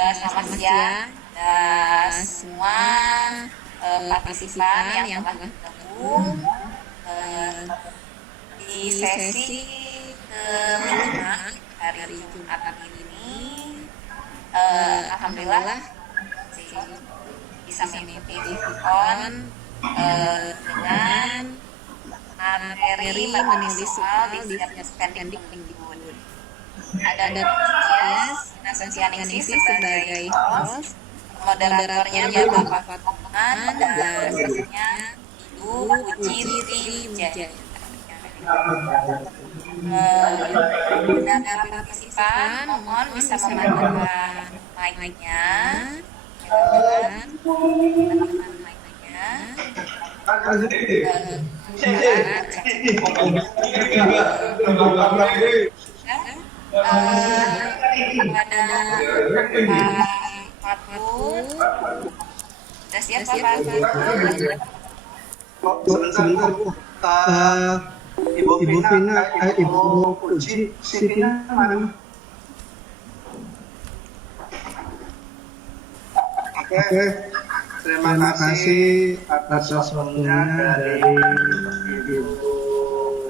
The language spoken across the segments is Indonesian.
Selamat siang semua partisipan yang telah bergabung di sesi kelima hari Jumat ini. Alhamdulillah bisa mengikuti on dengan materi menulis soal di Spending Mendikbud. Ada Nasian Ningsi sebagai host, moderatornya Bapak Fatman dan hostnya Ibu Puji Wijaya. Dan partisipan mohon bisa mematikan mic-nya. Ada Pak Fatur. Sudah siap Pak Fatur? Sebentar Bu. Ibu Vina, Ibu Puji, si Vina mana? Oke, terima kasih atas waktunya dari Ibu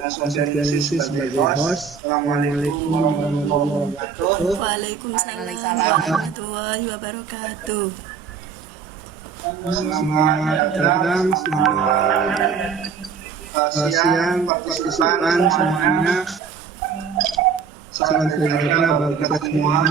Asosiasi sebagai host. Assalamualaikum warahmatullahi wabarakatuh. Waalaikumsalam warahmatullahi wabarakatuh. Selamat datang, selamat siang partisipan semuanya. Salam sejahtera bagi kita semua.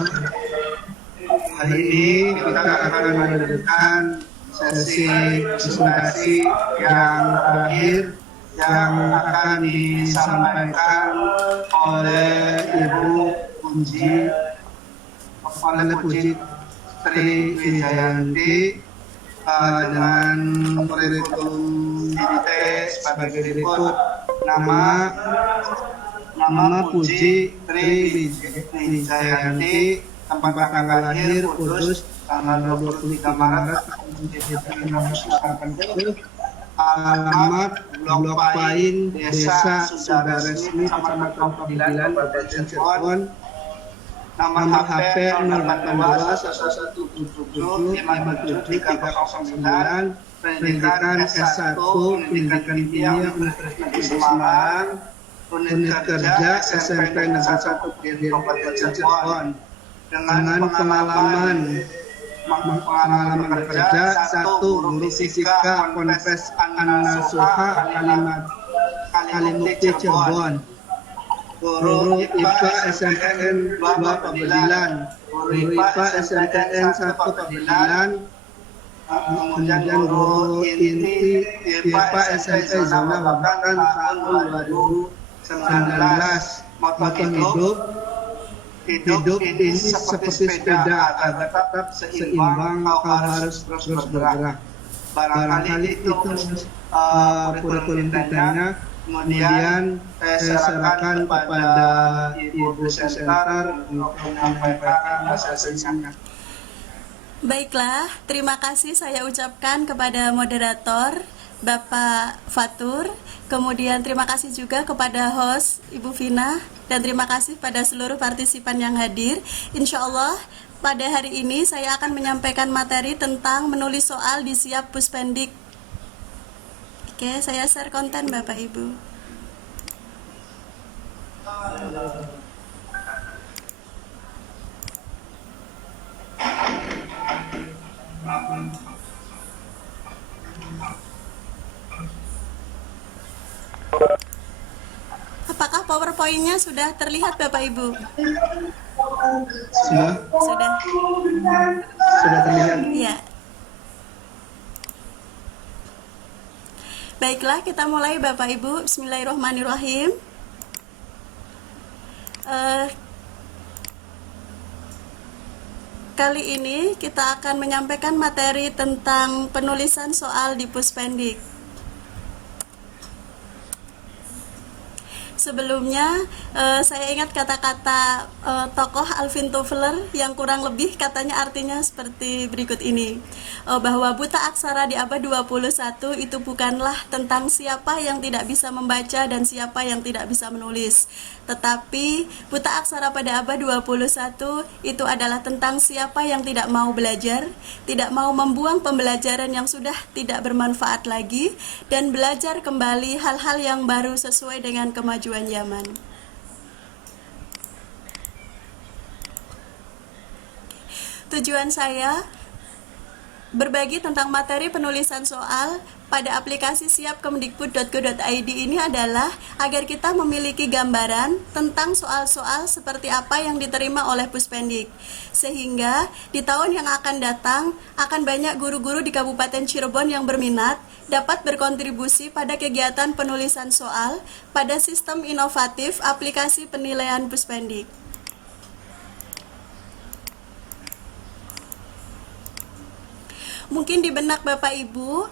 Hari ini kita akan melakukan sesi presentasi yang terakhir yang akan disampaikan oleh Ibu Puji Tri Wijayanti dengan kurikulum vitae sebagai berikut. Nama Puji Tri Wijayanti, tempat tanggal lahir Kudus tanggal 23 Maret 1980, alamat Blok Pain, Desa Sudaresmi, Kecamatan Pembilan, Kabupaten Cirebon, nomor HP 082 1177 57 309, pendidikan S1, pendidikan kimia Universitas Negeri Semarang, unit kerja SMP Negeri 1 di Kabupaten Cirebon, dengan pengalaman bekerja 1 guru fisika Ponpes An-Nasuha Kalimukti Cirebon, guru IPA SMPN 2 Pembilan, guru IPA SMPN 1 Pembilan, kemudian guru inti IPA SMP Zona Babakan tahun 2019. Moto hidup ini seperti sepeda, agar tetap seimbang kau harus terus bergerak. Barangkali itu kurikulum kitanya. Kemudian saya serahkan kepada Ibu Presenter untuk menyampaikan hasil sesinya. Baiklah, terima kasih saya ucapkan kepada moderator Bapak Fatur. Kemudian terima kasih juga kepada host Ibu Vina, dan terima kasih pada seluruh partisipan yang hadir. Insya Allah pada hari ini saya akan menyampaikan materi tentang menulis soal di Siap Puspendik. Oke, saya share konten Bapak Ibu. Apakah PowerPoint-nya sudah terlihat Bapak Ibu? Sudah terlihat. Ya. Baiklah, kita mulai Bapak Ibu. Bismillahirrahmanirrahim. Kali ini kita akan menyampaikan materi tentang penulisan soal di Puspendik. Sebelumnya saya ingat kata-kata tokoh Alvin Toffler yang kurang lebih katanya artinya seperti berikut ini, bahwa buta aksara di abad 21 itu bukanlah tentang siapa yang tidak bisa membaca dan siapa yang tidak bisa menulis, tetapi buta aksara pada abad 21 itu adalah tentang siapa yang tidak mau belajar, tidak mau membuang pembelajaran yang sudah tidak bermanfaat lagi, dan belajar kembali hal-hal yang baru sesuai dengan kemajuan zaman. Tujuan saya berbagi tentang materi penulisan soal pada aplikasi siapkemdikbud.go.id ini adalah agar kita memiliki gambaran tentang soal-soal seperti apa yang diterima oleh Puspendik, sehingga di tahun yang akan datang akan banyak guru-guru di Kabupaten Cirebon yang berminat dapat berkontribusi pada kegiatan penulisan soal pada sistem inovatif aplikasi penilaian Puspendik. Mungkin di benak Bapak Ibu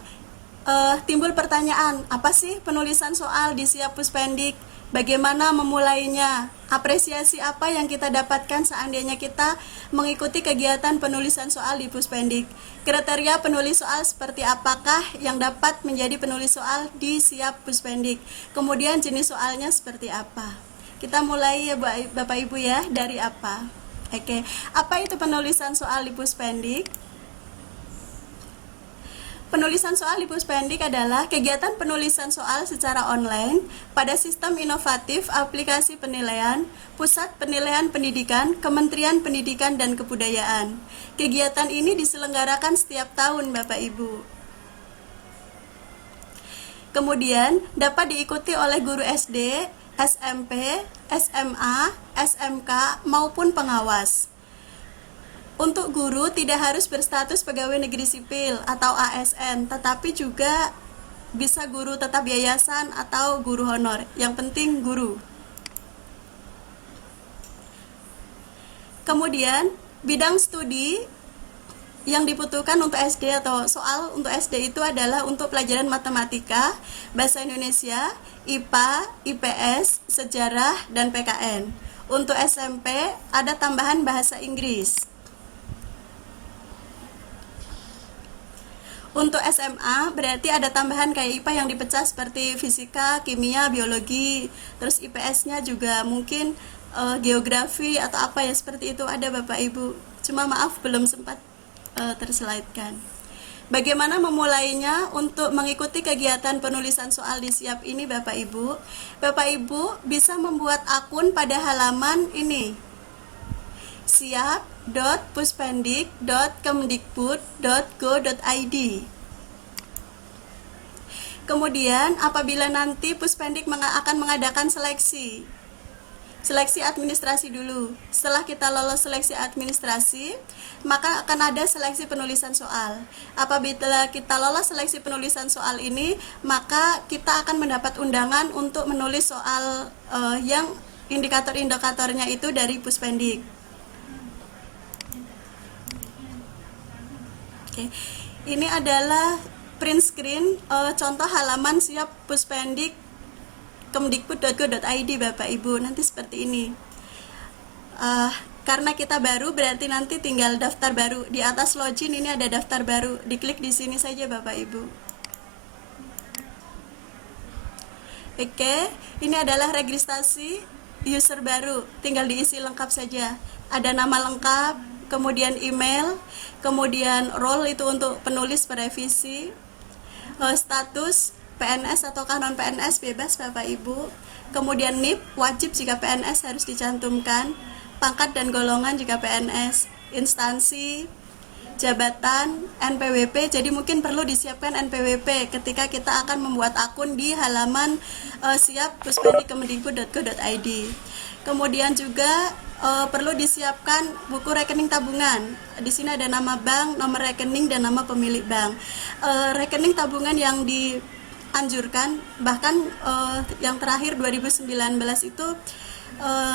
timbul pertanyaan, apa sih penulisan soal di Siap Puspendik? Bagaimana memulainya? Apresiasi apa yang kita dapatkan seandainya kita mengikuti kegiatan penulisan soal di Puspendik? Kriteria penulis soal seperti apakah yang dapat menjadi penulis soal di Siap Puspendik? Kemudian jenis soalnya seperti apa? Kita mulai ya Bapak Ibu ya, dari apa? Oke, apa itu penulisan soal di Puspendik? Penulisan soal di Puspendik adalah kegiatan penulisan soal secara online pada sistem inovatif aplikasi penilaian Pusat Penilaian Pendidikan Kementerian Pendidikan dan Kebudayaan. Kegiatan ini diselenggarakan setiap tahun Bapak Ibu. Kemudian dapat diikuti oleh guru SD, SMP, SMA, SMK maupun pengawas. Untuk guru tidak harus berstatus pegawai negeri sipil atau ASN, tetapi juga bisa guru tetap yayasan atau guru honor. Yang penting guru. Kemudian bidang studi yang dibutuhkan untuk SD atau soal untuk SD itu adalah untuk pelajaran matematika, bahasa Indonesia, IPA, IPS, sejarah, dan PKN. Untuk SMP ada tambahan bahasa Inggris. Untuk SMA berarti ada tambahan kayak IPA yang dipecah seperti fisika, kimia, biologi. Terus IPS-nya juga mungkin geografi atau apa ya seperti itu ada Bapak Ibu. Cuma maaf belum sempat terslaidkan. Bagaimana memulainya untuk mengikuti kegiatan penulisan soal di Siap ini Bapak Ibu? Bapak Ibu bisa membuat akun pada halaman ini. siap.puspendik.kemdikbud.go.id. Kemudian apabila nanti Puspendik akan mengadakan seleksi administrasi dulu. Setelah kita lolos seleksi administrasi, maka akan ada seleksi penulisan soal. Apabila kita lolos seleksi penulisan soal ini, maka kita akan mendapat undangan untuk menulis soal yang indikator-indikatornya itu dari Puspendik. Ini adalah print screen contoh halaman Siap Puspendik kemdikbud.go.id Bapak Ibu. Nanti seperti ini. Karena kita baru berarti nanti tinggal daftar baru. Di atas login ini ada daftar baru. Diklik di sini saja Bapak Ibu. Oke, ini adalah registrasi user baru. Tinggal diisi lengkap saja. Ada nama lengkap, kemudian email, kemudian role itu untuk penulis perevisi, status PNS atau non PNS bebas Bapak Ibu, kemudian NIP wajib jika PNS harus dicantumkan, pangkat dan golongan jika PNS, instansi, jabatan, NPWP, jadi mungkin perlu disiapkan NPWP ketika kita akan membuat akun di halaman siap puspendik.kemdikbud.go.id. Kemudian juga perlu disiapkan buku rekening tabungan. Di sini ada nama bank, nomor rekening, dan nama pemilik bank. Rekening tabungan yang dianjurkan, bahkan yang terakhir 2019 itu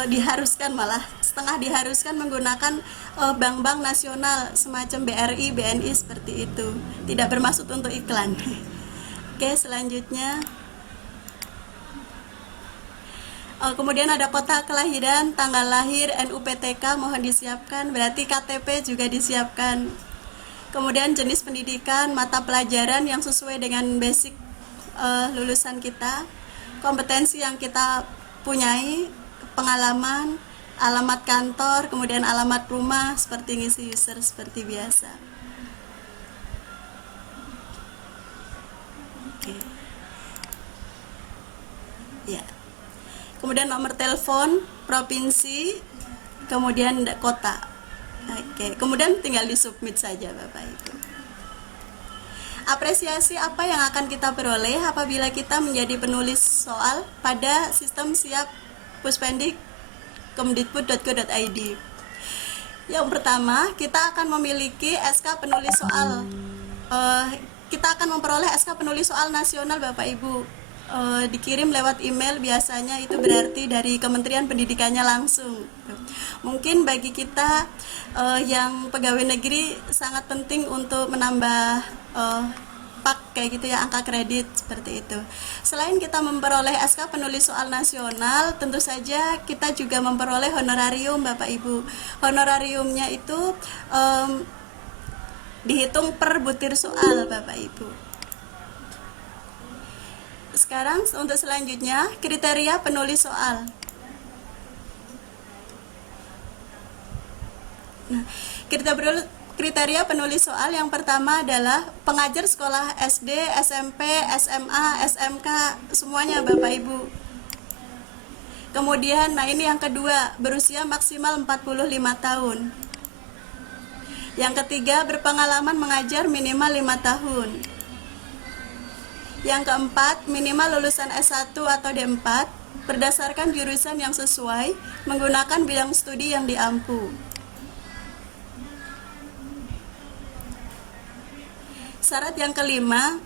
diharuskan, malah setengah diharuskan menggunakan bank-bank nasional semacam BRI, BNI seperti itu. Tidak bermaksud untuk iklan. Oke, selanjutnya Kemudian ada kota kelahiran, tanggal lahir, NUPTK mohon disiapkan, berarti KTP juga disiapkan. Kemudian jenis pendidikan, mata pelajaran yang sesuai dengan basic lulusan kita, kompetensi yang kita punyai, pengalaman, alamat kantor, kemudian alamat rumah, seperti ngisi user seperti biasa. Oke. Ya. Kemudian nomor telepon provinsi, kemudian kota. Oke, kemudian tinggal disubmit saja Bapak Ibu. Apresiasi apa yang akan kita peroleh apabila kita menjadi penulis soal pada sistem siap Puspendik kemdikbud.go.id. Yang pertama, kita akan memiliki SK penulis soal. Kita akan memperoleh SK penulis soal nasional Bapak Ibu. Dikirim lewat email, biasanya itu berarti dari Kementerian Pendidikannya langsung. Mungkin bagi kita yang pegawai negeri sangat penting untuk menambah pak kayak gitu ya, angka kredit seperti itu. Selain kita memperoleh SK penulis soal nasional, tentu saja kita juga memperoleh honorarium Bapak Ibu. Honorariumnya itu dihitung per butir soal Bapak Ibu. Sekarang untuk selanjutnya, kriteria penulis soal. Nah, kriteria penulis soal yang pertama adalah pengajar sekolah SD, SMP, SMA, SMK, semuanya Bapak Ibu. Kemudian, nah ini yang kedua, berusia maksimal 45 tahun. Yang ketiga, berpengalaman mengajar minimal 5 tahun. Yang keempat, minimal lulusan S1 atau D4 berdasarkan jurusan yang sesuai menggunakan bidang studi yang diampu. Syarat yang kelima,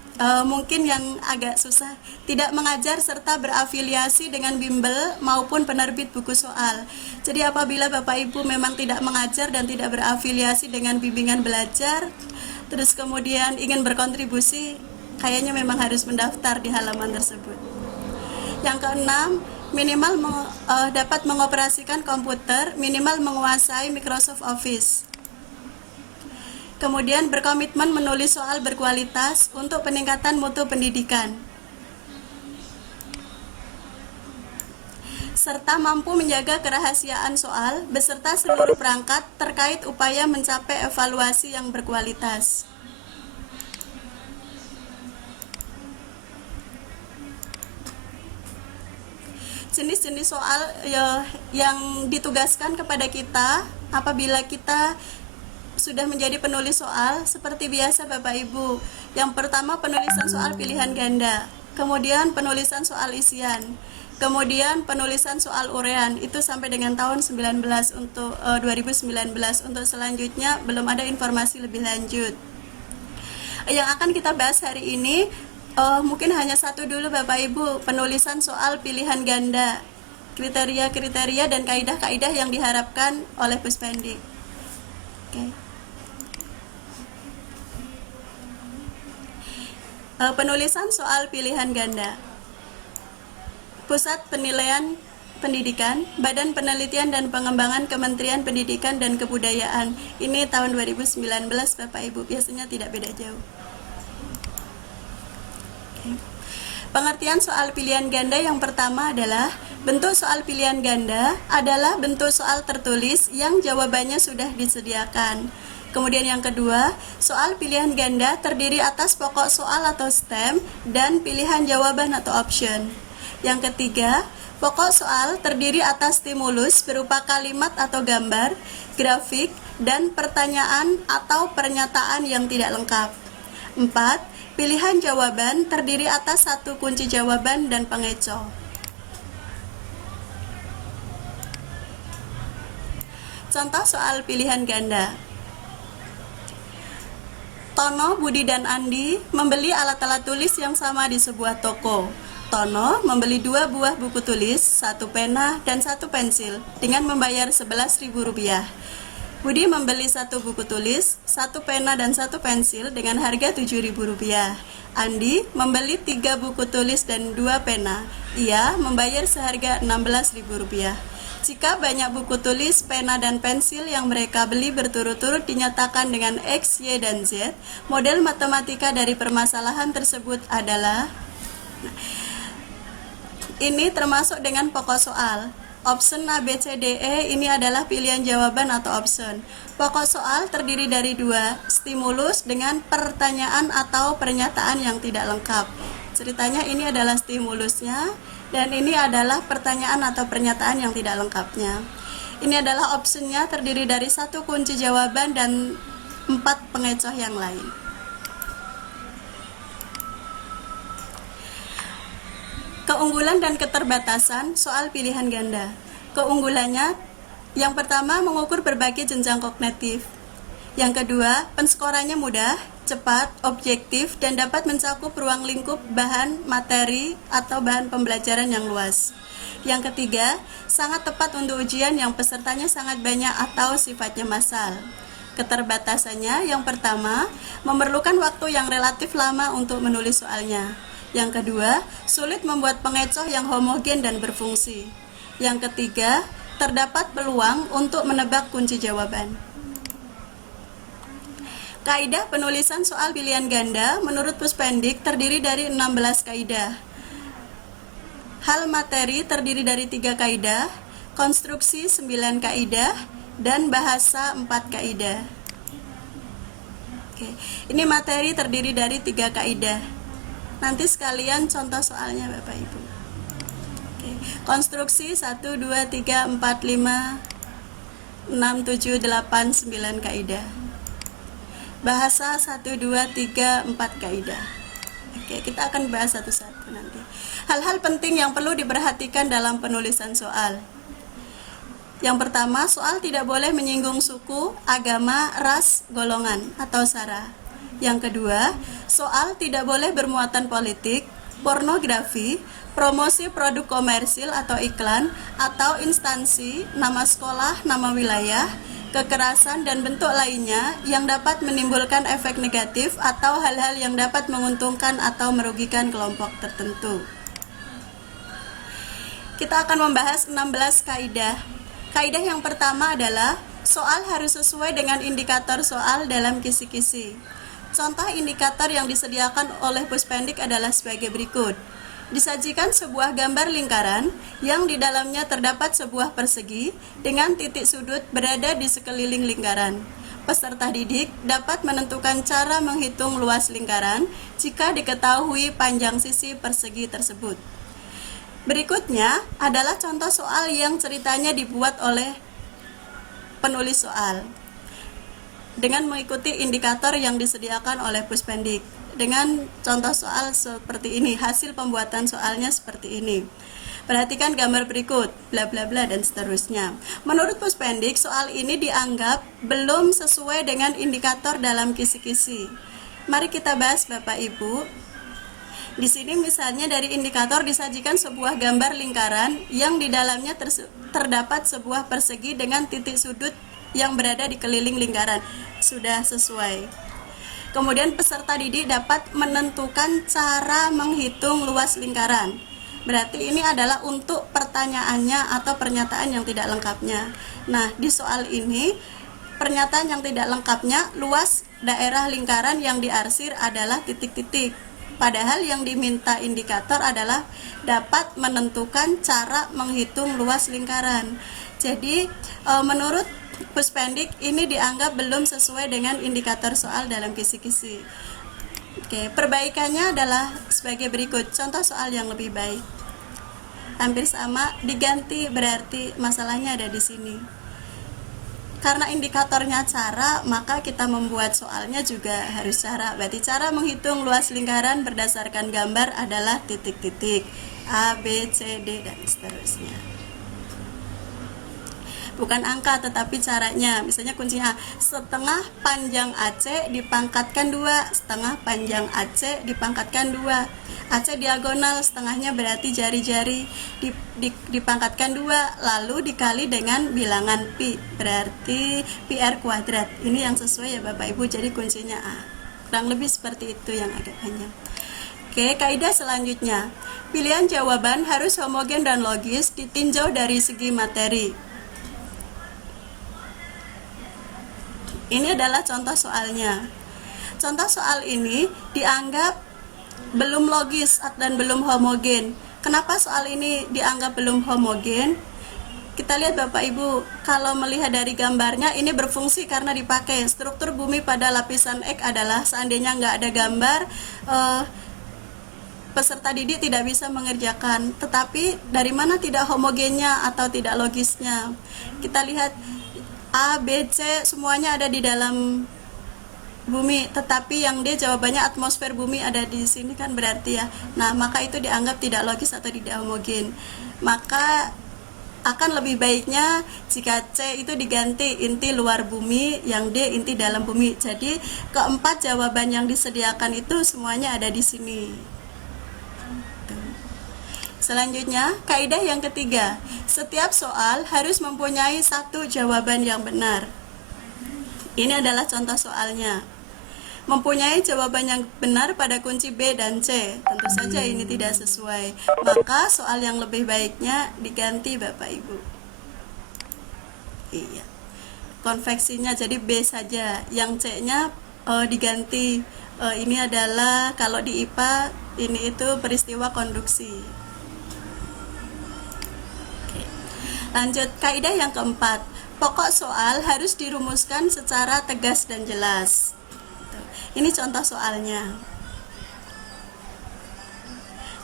mungkin yang agak susah, tidak mengajar serta berafiliasi dengan bimbel maupun penerbit buku soal. Jadi apabila Bapak Ibu memang tidak mengajar dan tidak berafiliasi dengan bimbingan belajar, terus kemudian ingin berkontribusi, kayaknya memang harus mendaftar di halaman tersebut. Yang keenam, minimal dapat mengoperasikan komputer, minimal menguasai Microsoft Office. Kemudian berkomitmen menulis soal berkualitas untuk peningkatan mutu pendidikan. Serta mampu menjaga kerahasiaan soal beserta seluruh perangkat terkait upaya mencapai evaluasi yang berkualitas. Jenis-jenis soal yang ditugaskan kepada kita apabila kita sudah menjadi penulis soal seperti biasa Bapak Ibu. Yang pertama, penulisan soal pilihan ganda, kemudian penulisan soal isian, kemudian penulisan soal urean, itu sampai dengan tahun 2019. Untuk selanjutnya belum ada informasi lebih lanjut. Yang akan kita bahas hari ini mungkin hanya satu dulu Bapak Ibu, penulisan soal pilihan ganda, kriteria-kriteria dan kaidah-kaidah yang diharapkan oleh Puspendik. Okay. Penulisan soal pilihan ganda. Pusat Penilaian Pendidikan, Badan Penelitian dan Pengembangan Kementerian Pendidikan dan Kebudayaan. Ini tahun 2019 Bapak Ibu, biasanya tidak beda jauh. Pengertian soal pilihan ganda yang pertama adalah bentuk soal pilihan ganda adalah bentuk soal tertulis yang jawabannya sudah disediakan. Kemudian yang kedua, soal pilihan ganda terdiri atas pokok soal atau stem dan pilihan jawaban atau option. Yang ketiga, pokok soal terdiri atas stimulus berupa kalimat atau gambar, grafik, dan pertanyaan atau pernyataan yang tidak lengkap. 4. Pilihan jawaban terdiri atas satu kunci jawaban dan pengecoh. Contoh soal pilihan ganda. Tono, Budi, dan Andi membeli alat-alat tulis yang sama di sebuah toko. Tono membeli 2 buah buku tulis, 1 pena, dan 1 pensil dengan membayar Rp11.000. Budi membeli 1 buku tulis, 1 pena dan 1 pensil dengan harga Rp7.000. Andi membeli 3 buku tulis dan 2 pena. Ia membayar seharga Rp16.000. Jika banyak buku tulis, pena dan pensil yang mereka beli berturut-turut dinyatakan dengan X, Y, dan Z, model matematika dari permasalahan tersebut adalah... Ini termasuk dengan pokok soal. Option A, B, C, D, E ini adalah pilihan jawaban atau option. Pokok soal terdiri dari 2, stimulus dengan pertanyaan atau pernyataan yang tidak lengkap. Ceritanya ini adalah stimulusnya, dan ini adalah pertanyaan atau pernyataan yang tidak lengkapnya. Ini adalah optionnya terdiri dari 1 kunci jawaban dan 4 pengecoh yang lain. Keunggulan dan keterbatasan soal pilihan ganda. Keunggulannya, yang pertama mengukur berbagai jenjang kognitif. Yang kedua, penskorannya mudah, cepat, objektif, dan dapat mencakup ruang lingkup bahan materi atau bahan pembelajaran yang luas. Yang ketiga, sangat tepat untuk ujian yang pesertanya sangat banyak atau sifatnya massal. Keterbatasannya, yang pertama, memerlukan waktu yang relatif lama untuk menulis soalnya. Yang kedua, sulit membuat pengecoh yang homogen dan berfungsi. Yang ketiga, terdapat peluang untuk menebak kunci jawaban. Kaidah penulisan soal pilihan ganda menurut Puspendik terdiri dari 16 kaidah. Hal materi terdiri dari 3 kaidah, konstruksi 9 kaidah, dan bahasa 4 kaidah. Oke, ini materi terdiri dari 3 kaidah. Nanti sekalian contoh soalnya Bapak Ibu. Oke. Konstruksi 1, 2, 3, 4, 5, 6, 7, 8, 9 kaidah. Bahasa 1, 2, 3, 4 kaidah. Oke, kita akan bahas satu-satu nanti. Hal-hal penting yang perlu diperhatikan dalam penulisan soal. Yang pertama, soal tidak boleh menyinggung suku, agama, ras, golongan, atau sara. Yang kedua, soal tidak boleh bermuatan politik, pornografi, promosi produk komersil atau iklan, atau instansi, nama sekolah, nama wilayah, kekerasan, dan bentuk lainnya yang dapat menimbulkan efek negatif atau hal-hal yang dapat menguntungkan atau merugikan kelompok tertentu. Kita akan membahas 16 kaidah. Kaidah yang pertama adalah soal harus sesuai dengan indikator soal dalam kisi-kisi. Contoh indikator yang disediakan oleh Puspendik adalah sebagai berikut. Disajikan sebuah gambar lingkaran yang di dalamnya terdapat sebuah persegi dengan titik sudut berada di sekeliling lingkaran. Peserta didik dapat menentukan cara menghitung luas lingkaran jika diketahui panjang sisi persegi tersebut. Berikutnya adalah contoh soal yang ceritanya dibuat oleh penulis soal dengan mengikuti indikator yang disediakan oleh Puspendik. Dengan contoh soal seperti ini, hasil pembuatan soalnya seperti ini. Perhatikan gambar berikut, bla bla bla dan seterusnya. Menurut Puspendik, soal ini dianggap belum sesuai dengan indikator dalam kisi-kisi. Mari kita bahas Bapak Ibu. Di sini misalnya dari indikator disajikan sebuah gambar lingkaran yang di dalamnya terdapat sebuah persegi dengan titik sudut yang berada di keliling lingkaran. Sudah sesuai. Kemudian peserta didik dapat menentukan cara menghitung luas lingkaran. Berarti ini adalah untuk pertanyaannya atau pernyataan yang tidak lengkapnya. Nah, di soal ini pernyataan yang tidak lengkapnya, luas daerah lingkaran yang diarsir adalah titik-titik. Padahal yang diminta indikator adalah dapat menentukan cara menghitung luas lingkaran. Jadi menurut Puspendik ini dianggap belum sesuai dengan indikator soal dalam kisi-kisi. Oke, perbaikannya adalah sebagai berikut. Contoh soal yang lebih baik. Hampir sama, diganti berarti masalahnya ada di sini. Karena indikatornya cara, maka kita membuat soalnya juga harus cara. Berarti cara menghitung luas lingkaran berdasarkan gambar adalah titik-titik A, B, C, D, dan seterusnya. Bukan angka tetapi caranya. Misalnya kuncinya setengah panjang AC dipangkatkan 2, setengah panjang AC dipangkatkan 2. AC diagonal setengahnya berarti jari-jari dipangkatkan 2 lalu dikali dengan bilangan pi, berarti pi r kuadrat. Ini yang sesuai ya Bapak Ibu, jadi kuncinya A. Kurang lebih seperti itu yang agak panjang. Oke, kaidah selanjutnya. Pilihan jawaban harus homogen dan logis ditinjau dari segi materi. Ini adalah contoh soalnya. Contoh soal ini dianggap belum logis dan belum homogen. Kenapa soal ini dianggap belum homogen? Kita lihat Bapak Ibu, kalau melihat dari gambarnya ini berfungsi karena dipakai. Struktur bumi pada lapisan X adalah seandainya nggak ada gambar, peserta didik tidak bisa mengerjakan. Tetapi dari mana tidak homogennya atau tidak logisnya? Kita lihat A, B, C semuanya ada di dalam bumi, tetapi yang D jawabannya atmosfer bumi ada di sini kan, berarti ya. Nah, maka itu dianggap tidak logis atau tidak homogen. Maka akan lebih baiknya jika C itu diganti inti luar bumi, yang D inti dalam bumi. Jadi keempat jawaban yang disediakan itu semuanya ada di sini. Selanjutnya, kaidah yang ketiga, setiap soal harus mempunyai satu jawaban yang benar. Ini adalah contoh soalnya. Mempunyai jawaban yang benar pada kunci B dan C. Tentu saja ini tidak sesuai. Maka soal yang lebih baiknya diganti Bapak Ibu. Iya. Konveksinya jadi B saja. Yang C-nya diganti. Ini adalah kalau di IPA ini itu peristiwa konduksi. Lanjut, kaidah yang keempat. Pokok soal harus dirumuskan secara tegas dan jelas. Ini contoh soalnya.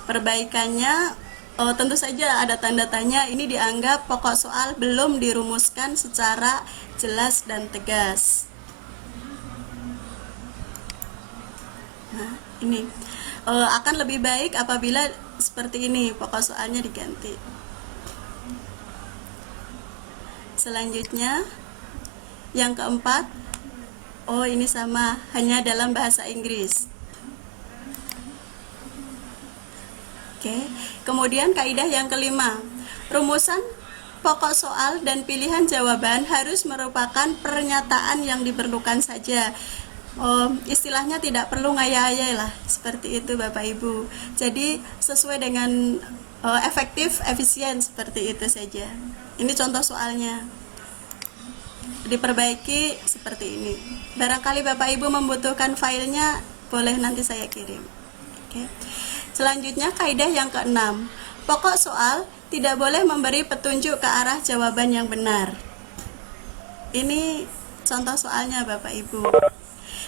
Perbaikannya, tentu saja ada tanda tanya. Ini dianggap pokok soal belum dirumuskan secara jelas dan tegas. Nah, ini akan lebih baik apabila seperti ini, pokok soalnya diganti. Selanjutnya, yang keempat, ini sama, hanya dalam bahasa Inggris. Oke, kemudian kaidah yang kelima, rumusan pokok soal dan pilihan jawaban harus merupakan pernyataan yang diperlukan saja. Istilahnya tidak perlu ngayal-ngayal lah, seperti itu Bapak Ibu. Jadi sesuai dengan efektif, efisien, seperti itu saja. Ini contoh soalnya. Diperbaiki seperti ini. Barangkali Bapak Ibu membutuhkan filenya, boleh nanti saya kirim. Oke. Selanjutnya kaidah yang keenam. Pokok soal tidak boleh memberi petunjuk ke arah jawaban yang benar. Ini contoh soalnya Bapak Ibu.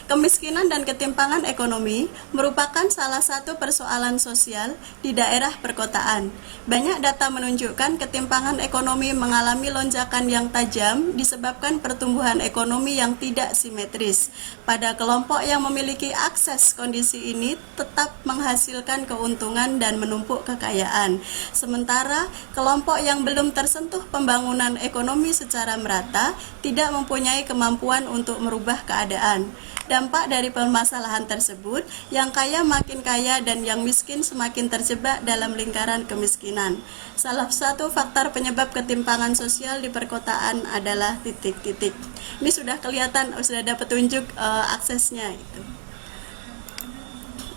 Kemiskinan dan ketimpangan ekonomi merupakan salah satu persoalan sosial di daerah perkotaan. Banyak data menunjukkan ketimpangan ekonomi mengalami lonjakan yang tajam disebabkan pertumbuhan ekonomi yang tidak simetris. Pada kelompok yang memiliki akses, kondisi ini tetap menghasilkan keuntungan dan menumpuk kekayaan. Sementara kelompok yang belum tersentuh pembangunan ekonomi secara merata tidak mempunyai kemampuan untuk merubah keadaan. Dampak dari permasalahan tersebut, yang kaya makin kaya dan yang miskin semakin terjebak dalam lingkaran kemiskinan. Salah satu faktor penyebab ketimpangan sosial di perkotaan adalah titik-titik. Ini sudah kelihatan, sudah ada petunjuk aksesnya itu.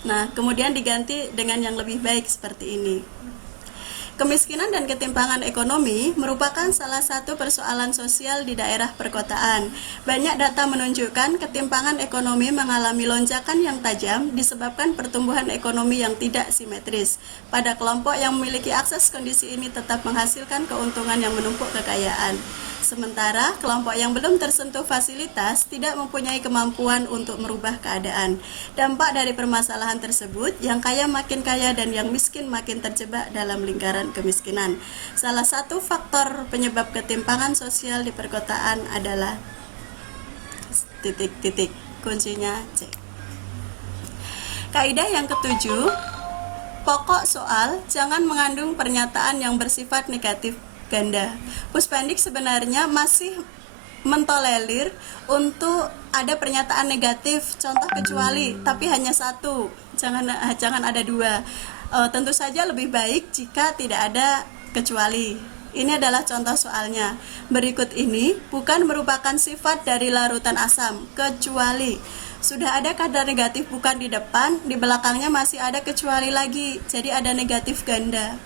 Nah, kemudian diganti dengan yang lebih baik seperti ini. Kemiskinan dan ketimpangan ekonomi merupakan salah satu persoalan sosial di daerah perkotaan. Banyak data menunjukkan ketimpangan ekonomi mengalami lonjakan yang tajam disebabkan pertumbuhan ekonomi yang tidak simetris. Pada kelompok yang memiliki akses, kondisi ini tetap menghasilkan keuntungan yang menumpuk kekayaan. Sementara kelompok yang belum tersentuh fasilitas tidak mempunyai kemampuan untuk merubah keadaan. Dampak dari permasalahan tersebut, yang kaya makin kaya dan yang miskin makin terjebak dalam lingkaran kemiskinan. Salah satu faktor penyebab ketimpangan sosial di perkotaan adalah titik-titik. Kuncinya C. Kaidah yang ketujuh, pokok soal jangan mengandung pernyataan yang bersifat negatif ganda. Puspandik sebenarnya masih mentolerir untuk ada pernyataan negatif, contoh kecuali, tapi hanya satu, jangan ada dua. Tentu saja lebih baik jika tidak ada kecuali. Ini adalah contoh soalnya. Berikut ini bukan merupakan sifat dari larutan asam, kecuali sudah ada kadar negatif bukan di depan, di belakangnya masih ada kecuali lagi, jadi ada negatif ganda.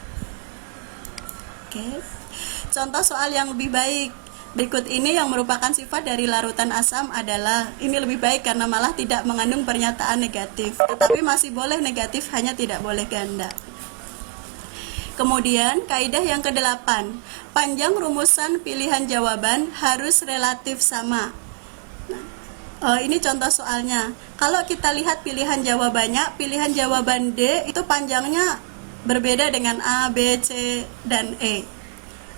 Oke. Contoh soal yang lebih baik. Berikut ini yang merupakan sifat dari larutan asam adalah, ini lebih baik karena malah tidak mengandung pernyataan negatif, tetapi masih boleh negatif, hanya tidak boleh ganda. Kemudian kaidah yang ke-8, panjang rumusan pilihan jawaban harus relatif sama. Ini contoh soalnya. Kalau kita lihat pilihan jawabannya, pilihan jawaban D itu panjangnya berbeda dengan A, B, C, dan E.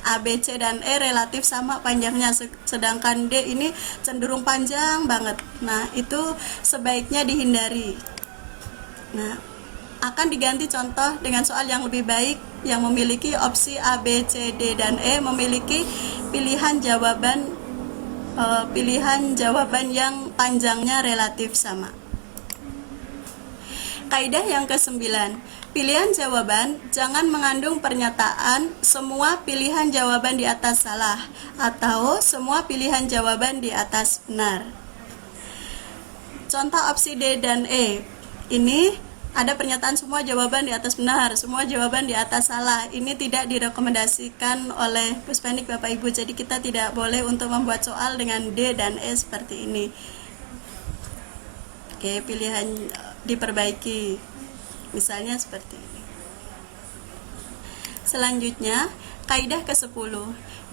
A, B, C, dan E relatif sama panjangnya, sedangkan D ini cenderung panjang banget. Nah, itu sebaiknya dihindari. Nah, akan diganti contoh dengan soal yang lebih baik yang memiliki opsi A, B, C, D, dan E memiliki pilihan jawaban yang panjangnya relatif sama. Kaidah yang ke-9, pilihan jawaban jangan mengandung pernyataan semua pilihan jawaban di atas salah atau semua pilihan jawaban di atas benar. Contoh opsi D dan E, ini ada pernyataan semua jawaban di atas benar, semua jawaban di atas salah. Ini tidak direkomendasikan oleh Puspendik Bapak Ibu, jadi kita tidak boleh untuk membuat soal dengan D dan E seperti ini. Oke, pilihan diperbaiki, misalnya seperti ini. Selanjutnya, kaidah ke-10,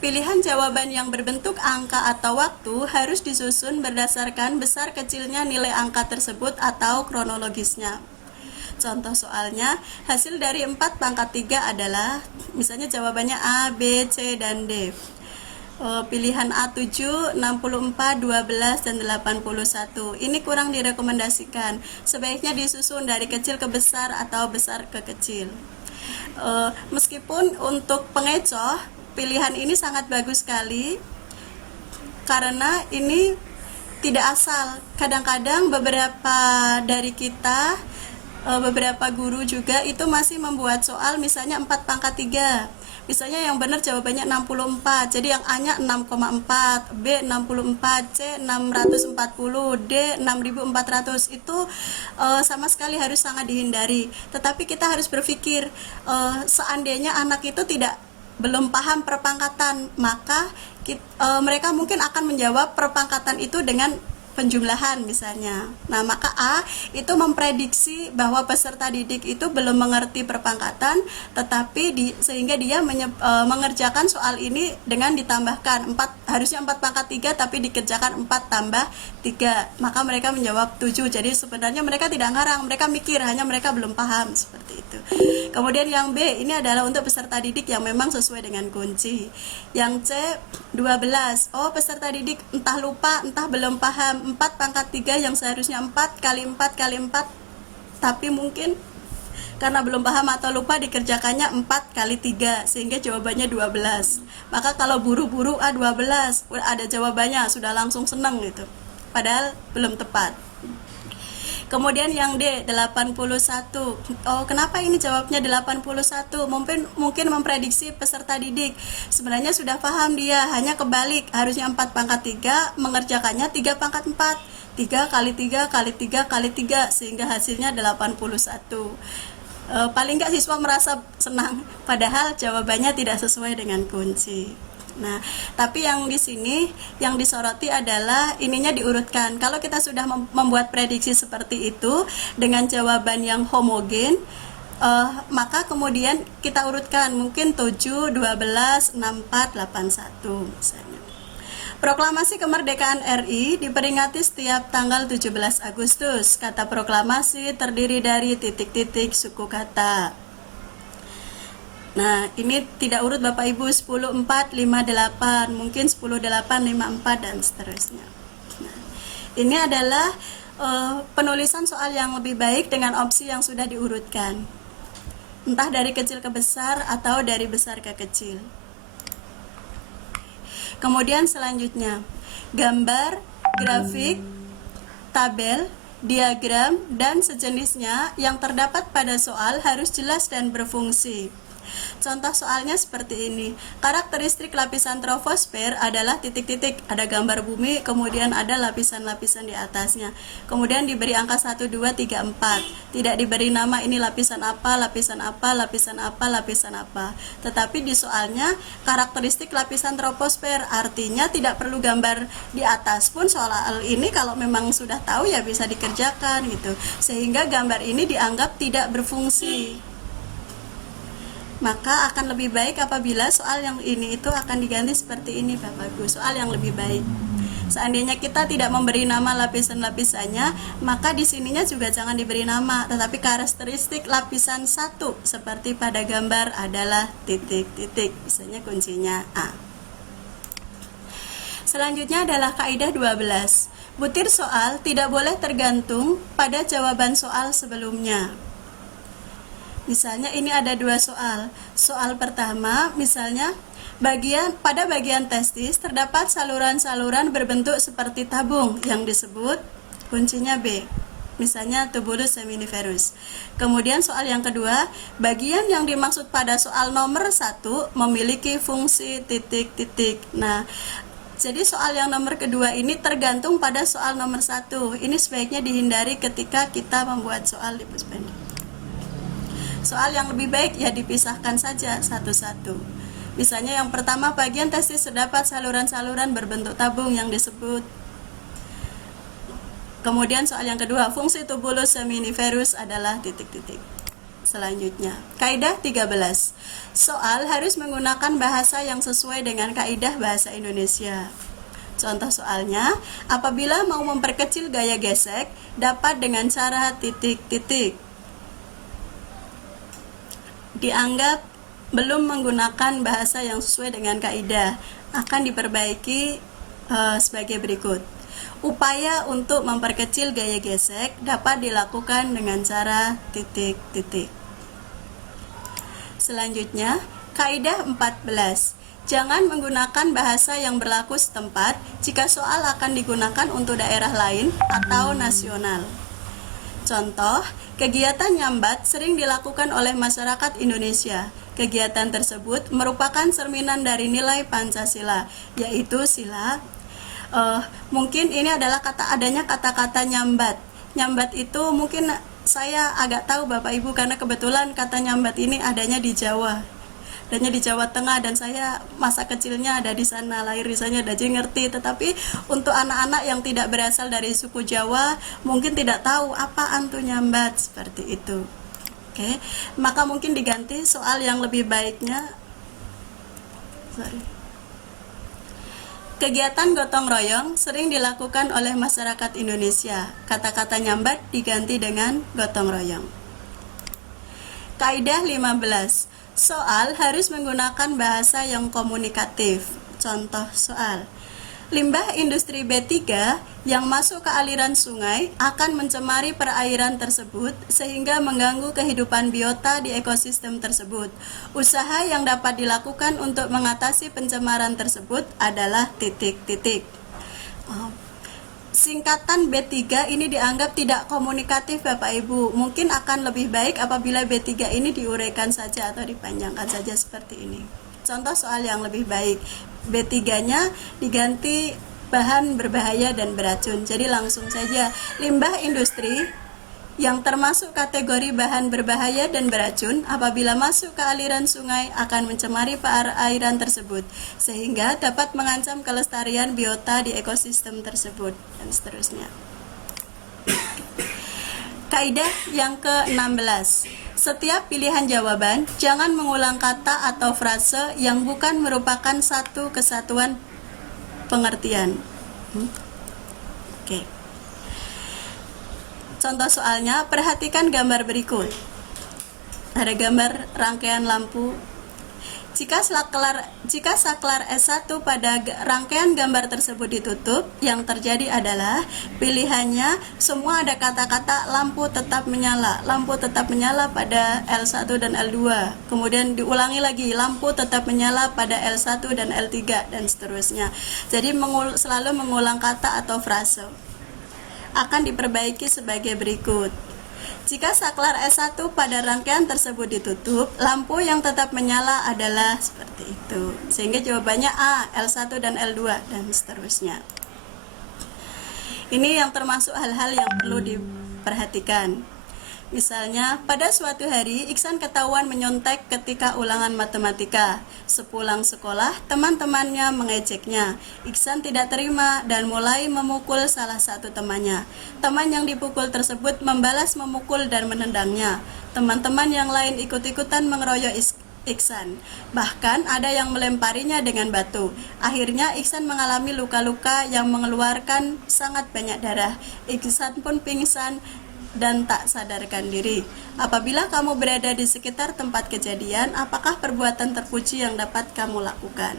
pilihan jawaban yang berbentuk angka atau waktu harus disusun berdasarkan besar kecilnya nilai angka tersebut atau kronologisnya. Contoh soalnya, hasil dari 4 pangkat 3 adalah, misalnya jawabannya A, B, C, dan D. Pilihan A7, 64, 12, dan 81. Ini kurang direkomendasikan. Sebaiknya disusun dari kecil ke besar atau besar ke kecil. Meskipun untuk pengecoh, pilihan ini sangat bagus sekali karena ini tidak asal. Kadang-kadang beberapa dari kita, beberapa guru juga itu masih membuat soal misalnya 4 pangkat 3. Misalnya yang benar jawabannya 64, jadi yang A-nya 6,4, B 64, C 640, D 6400. Itu sama sekali harus sangat dihindari. Tetapi kita harus berpikir, seandainya anak itu belum paham perpangkatan, maka mereka mungkin akan menjawab perpangkatan itu dengan penjumlahan misalnya. Nah, maka A itu memprediksi bahwa peserta didik itu belum mengerti perpangkatan, tetapi sehingga dia mengerjakan soal ini dengan ditambahkan 4, harusnya 4 pangkat 3 tapi dikerjakan 4 tambah 3. Maka mereka menjawab 7. Jadi sebenarnya mereka tidak ngarang, mereka mikir, hanya mereka belum paham seperti itu. Kemudian yang B ini adalah untuk peserta didik yang memang sesuai dengan kunci. Yang C 12. Oh, peserta didik entah lupa, entah belum paham 4 pangkat 3 yang seharusnya 4 kali 4 kali 4, tapi mungkin karena belum paham atau lupa dikerjakannya 4 kali 3 sehingga jawabannya 12. Maka kalau buru-buru 12, ada jawabannya, sudah langsung senang gitu. Padahal belum tepat. Kemudian yang D 81. Oh, kenapa ini jawabnya 81? Mungkin memprediksi peserta didik sebenarnya sudah paham, dia hanya kebalik, harusnya 4 pangkat 3, mengerjakannya 3 pangkat 4. 3 kali 3 kali 3 kali 3 sehingga hasilnya 81. Paling nggak siswa merasa senang, padahal jawabannya tidak sesuai dengan kunci. Nah, tapi yang di sini yang disoroti adalah ininya diurutkan. Kalau kita sudah membuat prediksi seperti itu dengan jawaban yang homogen, maka kemudian kita urutkan mungkin 7, 12, 64, 81 misalnya. Proklamasi Kemerdekaan RI diperingati setiap tanggal 17 Agustus. Kata proklamasi terdiri dari titik-titik suku kata. Nah, ini tidak urut Bapak Ibu, 10, 4, 5, 8, mungkin 10, 8, 5, 4, dan seterusnya. Nah, ini adalah penulisan soal yang lebih baik dengan opsi yang sudah diurutkan. Entah dari kecil ke besar atau dari besar ke kecil. Kemudian selanjutnya, gambar, grafik, tabel, diagram, dan sejenisnya yang terdapat pada soal harus jelas dan berfungsi. Contoh soalnya seperti ini. Karakteristik lapisan troposfer adalah titik-titik, ada gambar bumi, kemudian ada lapisan-lapisan di atasnya. Kemudian diberi angka 1, 2, 3, 4. Tidak diberi nama ini lapisan apa, lapisan apa, lapisan apa, lapisan apa. Tetapi di soalnya karakteristik lapisan troposfer, artinya tidak perlu gambar di atas pun soal ini kalau memang sudah tahu ya bisa dikerjakan gitu. Sehingga gambar ini dianggap tidak berfungsi. Maka akan lebih baik apabila soal yang ini itu akan diganti seperti ini Bapak Ibu, soal yang lebih baik. Seandainya kita tidak memberi nama lapisan-lapisannya, maka di sininya juga jangan diberi nama, tetapi karakteristik lapisan 1 seperti pada gambar adalah titik-titik, misalnya kuncinya A. Selanjutnya adalah kaidah 12. Butir soal tidak boleh tergantung pada jawaban soal sebelumnya. Misalnya ini ada 2 soal. Soal pertama misalnya pada bagian testis terdapat saluran-saluran berbentuk seperti tabung yang disebut kuncinya B. Misalnya tubulus seminiferus. Kemudian soal yang kedua, bagian yang dimaksud pada soal nomor 1 memiliki fungsi titik-titik. Nah, jadi soal yang nomor kedua ini tergantung pada soal nomor 1. Ini sebaiknya dihindari ketika kita membuat soal di Puspendi. Soal yang lebih baik ya dipisahkan saja satu-satu. Misalnya yang pertama, bagian testis terdapat saluran-saluran berbentuk tabung yang disebut. Kemudian soal yang kedua, fungsi tubulus seminiferus adalah titik-titik. Selanjutnya, kaidah 13. Soal harus menggunakan bahasa yang sesuai dengan kaidah bahasa Indonesia. Contoh soalnya, apabila mau memperkecil gaya gesek, dapat dengan cara titik-titik. Dianggap belum menggunakan bahasa yang sesuai dengan kaidah, akan diperbaiki sebagai berikut. Upaya untuk memperkecil gaya gesek dapat dilakukan dengan cara titik-titik. Selanjutnya, kaidah 14. Jangan menggunakan bahasa yang berlaku setempat jika soal akan digunakan untuk daerah lain atau nasional. Contoh, kegiatan nyambat sering dilakukan oleh masyarakat Indonesia. Kegiatan tersebut merupakan cerminan dari nilai Pancasila, yaitu sila. Mungkin ini adalah adanya kata-kata nyambat. Nyambat itu mungkin saya agak tahu Bapak Ibu karena kebetulan kata nyambat ini adanya di Jawa. Adanya di Jawa Tengah dan saya masa kecilnya ada di sana, lahir di sana, jadi ngerti. Tetapi untuk anak-anak yang tidak berasal dari suku Jawa mungkin tidak tahu apaan tuh nyambat seperti itu. Oke, maka mungkin diganti soal yang lebih baiknya. Kegiatan gotong royong sering dilakukan oleh masyarakat Indonesia. Kata-kata nyambat diganti dengan gotong royong. Kaidah 15. Soal harus menggunakan bahasa yang komunikatif. Contoh soal. Limbah industri B3 yang masuk ke aliran sungai akan mencemari perairan tersebut sehingga mengganggu kehidupan biota di ekosistem tersebut. Usaha yang dapat dilakukan untuk mengatasi pencemaran tersebut adalah titik-titik. Singkatan B3 ini dianggap tidak komunikatif Bapak Ibu. Mungkin akan lebih baik apabila B3 ini diuraikan saja atau dipanjangkan saja seperti ini. Contoh soal yang lebih baik, B3-nya diganti bahan berbahaya dan beracun. Jadi langsung saja, limbah industri yang termasuk kategori bahan berbahaya dan beracun apabila masuk ke aliran sungai akan mencemari perairan tersebut sehingga dapat mengancam kelestarian biota di ekosistem tersebut dan seterusnya. Kaidah yang ke-16. Setiap pilihan jawaban jangan mengulang kata atau frase yang bukan merupakan satu kesatuan pengertian. Oke. Contoh soalnya, perhatikan gambar berikut. Ada gambar rangkaian lampu. Jika saklar S1 pada rangkaian gambar tersebut ditutup, yang terjadi adalah pilihannya semua ada kata-kata lampu tetap menyala pada L1 dan L2. Kemudian diulangi lagi, lampu tetap menyala pada L1 dan L3 dan seterusnya. Jadi selalu mengulang kata atau frase. Akan diperbaiki sebagai berikut. Jika saklar S1 pada rangkaian tersebut ditutup, lampu yang tetap menyala adalah seperti itu. Sehingga jawabannya A, L1 dan L2 dan seterusnya. Ini yang termasuk hal-hal yang perlu diperhatikan. Misalnya, pada suatu hari Iksan ketahuan menyontek ketika ulangan matematika. Sepulang sekolah, teman-temannya mengejeknya. Iksan tidak terima dan mulai memukul salah satu temannya. Teman yang dipukul tersebut membalas memukul dan menendangnya. Teman-teman yang lain ikut-ikutan mengeroyok Iksan. Bahkan ada yang melemparinya dengan batu. Akhirnya Iksan mengalami luka-luka yang mengeluarkan sangat banyak darah. Iksan pun pingsan dan tak sadarkan diri. Apabila kamu berada di sekitar tempat kejadian, apakah perbuatan terpuji yang dapat kamu lakukan?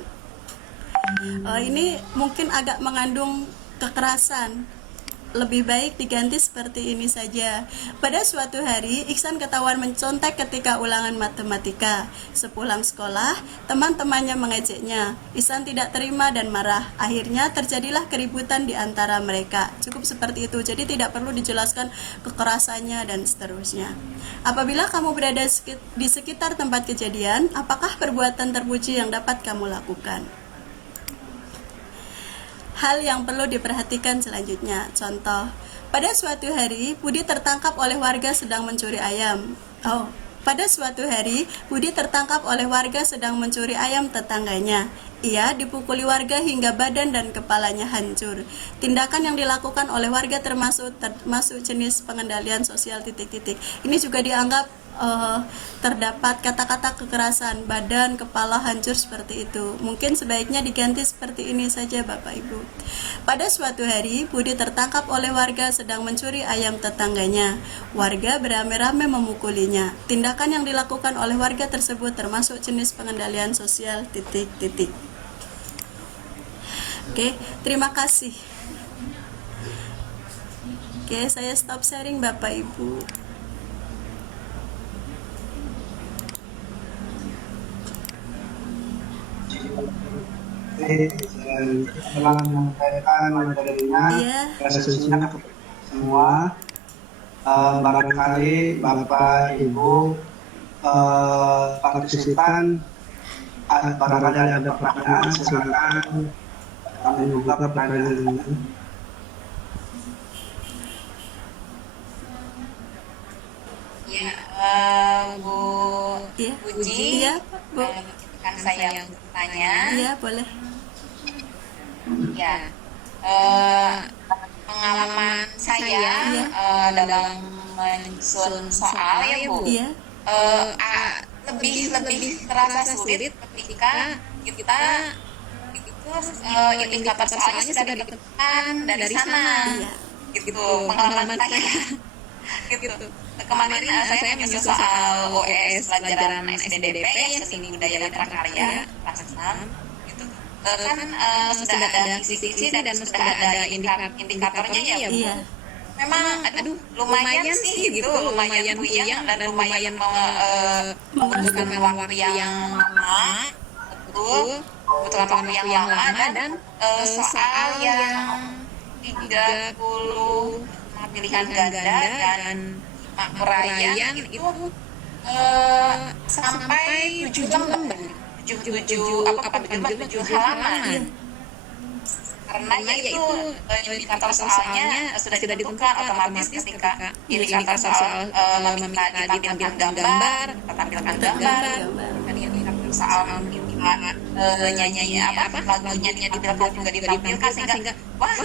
Ini mungkin agak mengandung kekerasan. Lebih baik diganti seperti ini saja. Pada suatu hari, Iksan ketahuan mencontek ketika ulangan matematika. Sepulang sekolah, teman-temannya mengejeknya. Iksan tidak terima dan marah. Akhirnya terjadilah keributan di antara mereka. Cukup seperti itu, jadi tidak perlu dijelaskan kekerasannya dan seterusnya. Apabila kamu berada di sekitar tempat kejadian, apakah perbuatan terpuji yang dapat kamu lakukan? Hal yang perlu diperhatikan selanjutnya. Contoh, pada suatu hari Budi tertangkap oleh warga sedang mencuri ayam. Pada suatu hari Budi tertangkap oleh warga sedang mencuri ayam tetangganya. Ia dipukuli warga hingga badan dan kepalanya hancur. Tindakan yang dilakukan oleh warga termasuk jenis pengendalian sosial titik-titik. Ini juga dianggap terdapat kata-kata kekerasan, badan, kepala hancur seperti itu. Mungkin sebaiknya diganti seperti ini saja Bapak Ibu. Pada suatu hari Budi tertangkap oleh warga sedang mencuri ayam tetangganya. Warga beramai-ramai memukulinya. Tindakan yang dilakukan oleh warga tersebut termasuk jenis pengendalian sosial titik-titik. Oke, terima kasih. Oke, saya stop sharing Bapak Ibu. Setelah menyampaikan materinya, resolusinya kepada semua. Barangkali Bapak Ibu partisipan, barangkali ada pertanyaan, silakan kami buka pertanyaan. Ya, Bu Puji, Iya, Bu. kan saya bertanya. Iya, boleh. Ya, pengalaman saya dalam menyusun soal ya Bu, Iya. lebih terasa sulit ketika kita indikator soalnya sudah ditentukan dari sana. Iya. Gitu pengalaman saya. Gitu. Kemarin saya menyusun soal OES pelajaran SDDP ya, Seni Budaya dan Prakarya kelas 6. Kan sudah ada kisi-kisi dan sudah ada indikatornya ya Bu. Iya. Memang lumayan sih gitu, lumayan puyeng dan lumayan membutuhkan waktu yang lama. Membutuhkan waktu yang lama dan soal yang 30 pilihan ganda dan uraian itu sampai 7 lembar. 7 halaman. Karena itu indikator soalnya sudah ditentukan otomatis ketika indikator soal meminta ditampilkan gambar, dan indikator soal meminta lagunya ditampilkan juga ditampilkan sehingga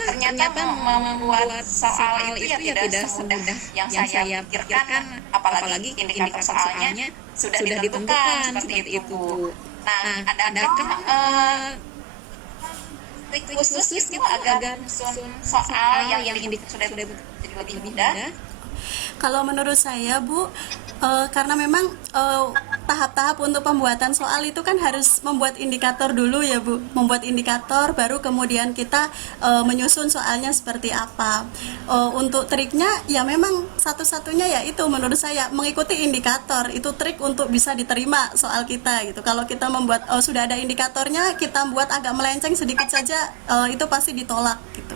ternyata membuat soal itu ya tidak semudah yang saya pikirkan, apalagi indikator soalnya sudah ditentukan seperti itu. Nah, adakah trik khusus itu agar soal yang sudah jadi lebih mudah? Kalau menurut saya Bu, karena memang tahap-tahap untuk pembuatan soal itu kan harus membuat indikator dulu ya Bu, membuat indikator baru kemudian kita menyusun soalnya seperti apa. Untuk triknya ya memang satu-satunya ya itu menurut saya mengikuti indikator, itu trik untuk bisa diterima soal kita gitu. Kalau kita membuat sudah ada indikatornya, kita buat agak melenceng sedikit saja, itu pasti ditolak gitu.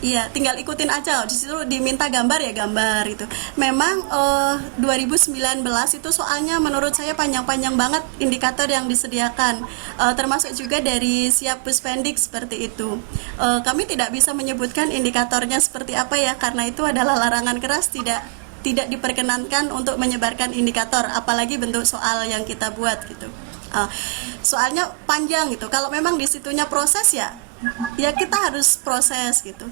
Iya, tinggal ikutin aja. Di situ diminta gambar ya gambar itu. Memang 2019 itu soalnya menurut saya panjang-panjang banget indikator yang disediakan. Termasuk juga dari Siap Puspendik seperti itu. Kami tidak bisa menyebutkan indikatornya seperti apa ya, karena itu adalah larangan keras, tidak diperkenankan untuk menyebarkan indikator, apalagi bentuk soal yang kita buat gitu. Soalnya panjang gitu. Kalau memang di situnya proses ya kita harus proses gitu.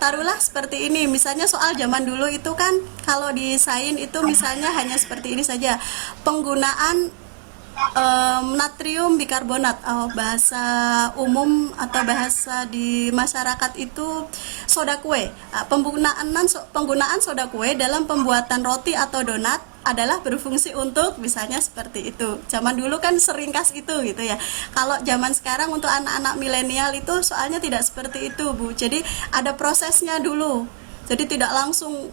Taruhlah seperti ini, misalnya soal zaman dulu itu kan kalau di sains itu misalnya hanya seperti ini saja, penggunaan natrium bikarbonat, bahasa umum atau bahasa di masyarakat itu soda kue. Penggunaan soda kue dalam pembuatan roti atau donat adalah berfungsi untuk misalnya seperti itu. Zaman dulu kan seringkas itu gitu ya. Kalau zaman sekarang untuk anak-anak milenial itu soalnya tidak seperti itu Bu. Jadi ada prosesnya dulu. Jadi tidak langsung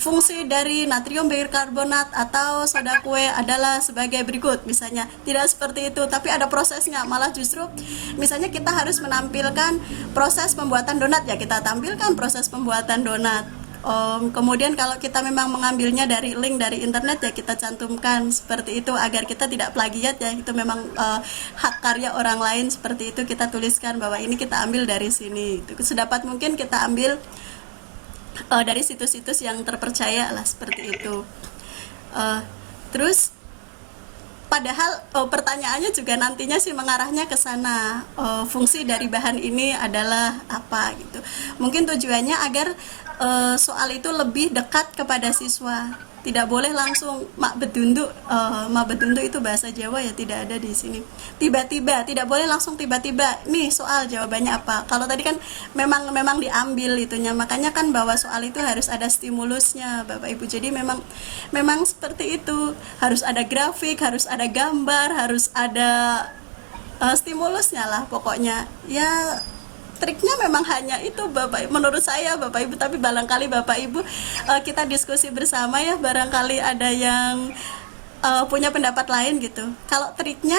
fungsi dari natrium bikarbonat atau soda kue adalah sebagai berikut misalnya, tidak seperti itu, tapi ada prosesnya. Malah justru misalnya kita harus menampilkan proses pembuatan donat ya, kita tampilkan proses pembuatan donat. Kemudian kalau kita memang mengambilnya dari link dari internet ya kita cantumkan seperti itu agar kita tidak plagiat ya, itu memang hak karya orang lain, seperti itu kita tuliskan bahwa ini kita ambil dari sini. Itu sedapat mungkin kita ambil dari situs-situs yang terpercaya lah seperti itu. Terus padahal pertanyaannya juga nantinya sih mengarahnya ke sana, fungsi dari bahan ini adalah apa gitu. Mungkin tujuannya agar soal itu lebih dekat kepada siswa, tidak boleh langsung mak bedunduk itu bahasa Jawa ya, tidak ada di sini. Tiba-tiba, tidak boleh langsung tiba-tiba nih soal jawabannya apa. Kalau tadi kan memang diambil itunya, makanya kan bahwa soal itu harus ada stimulusnya Bapak Ibu. Jadi memang seperti itu, harus ada grafik, harus ada gambar, harus ada stimulusnya lah pokoknya ya. Triknya memang hanya itu Bapak, menurut saya Bapak Ibu, tapi barangkali Bapak Ibu kita diskusi bersama ya, barangkali ada yang punya pendapat lain gitu. Kalau triknya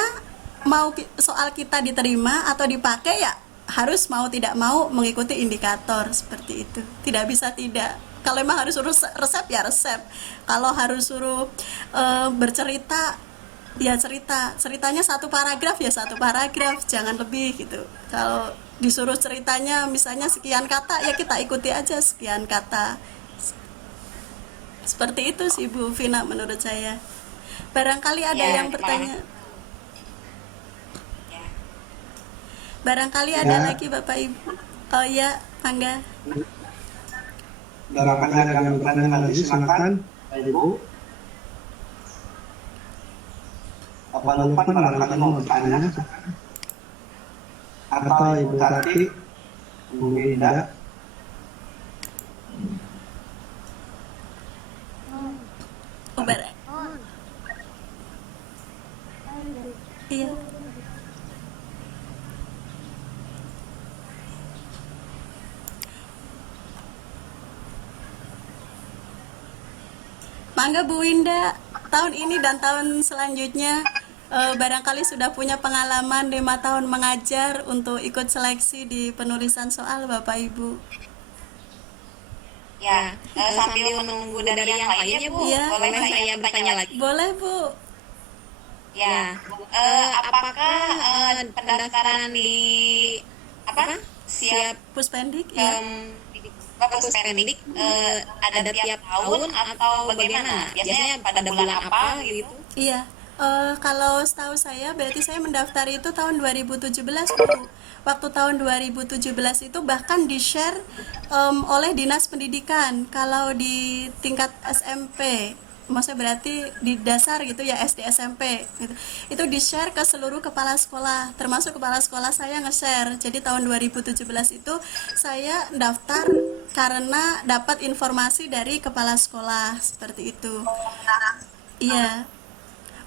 mau soal kita diterima atau dipakai ya harus mau tidak mau mengikuti indikator seperti itu, tidak bisa tidak. Kalau memang harus suruh resep ya resep, kalau harus suruh bercerita ya ceritanya satu paragraf ya satu paragraf, jangan lebih gitu. Kalau disuruh ceritanya misalnya sekian kata ya kita ikuti aja sekian kata, seperti itu sih Bu Vina menurut saya. Barangkali ada yang bertanya, barangkali ada lagi Bapak Ibu. Oh ya, Angga. Barangkali ada yang bertanya lagi, silakan Ibu. Apa lupa barangkali mau bertanya? Atau Ibu Tati, Bu Linda. Iya. Mangga Bu Winda, tahun ini dan tahun selanjutnya barangkali sudah punya pengalaman 5 tahun mengajar untuk ikut seleksi di penulisan soal Bapak Ibu. Ya, sambil menunggu dari yang lainnya Bu, Iya. boleh saya bertanya lagi? Boleh Bu. Ya, apakah pendaftaran di apa Siap Puspendik ya. Puspendik ada tiap tahun atau bagaimana? Biasanya pada bulan apa gitu? Iya. Kalau setahu saya berarti saya mendaftar itu tahun 2017 Bu. Waktu tahun 2017 itu bahkan di-share oleh Dinas Pendidikan. Kalau di tingkat SMP, maksudnya berarti di dasar gitu ya, SD SMP gitu. Itu di-share ke seluruh kepala sekolah, termasuk kepala sekolah saya nge-share. Jadi tahun 2017 itu saya daftar karena dapat informasi dari kepala sekolah seperti itu. Iya.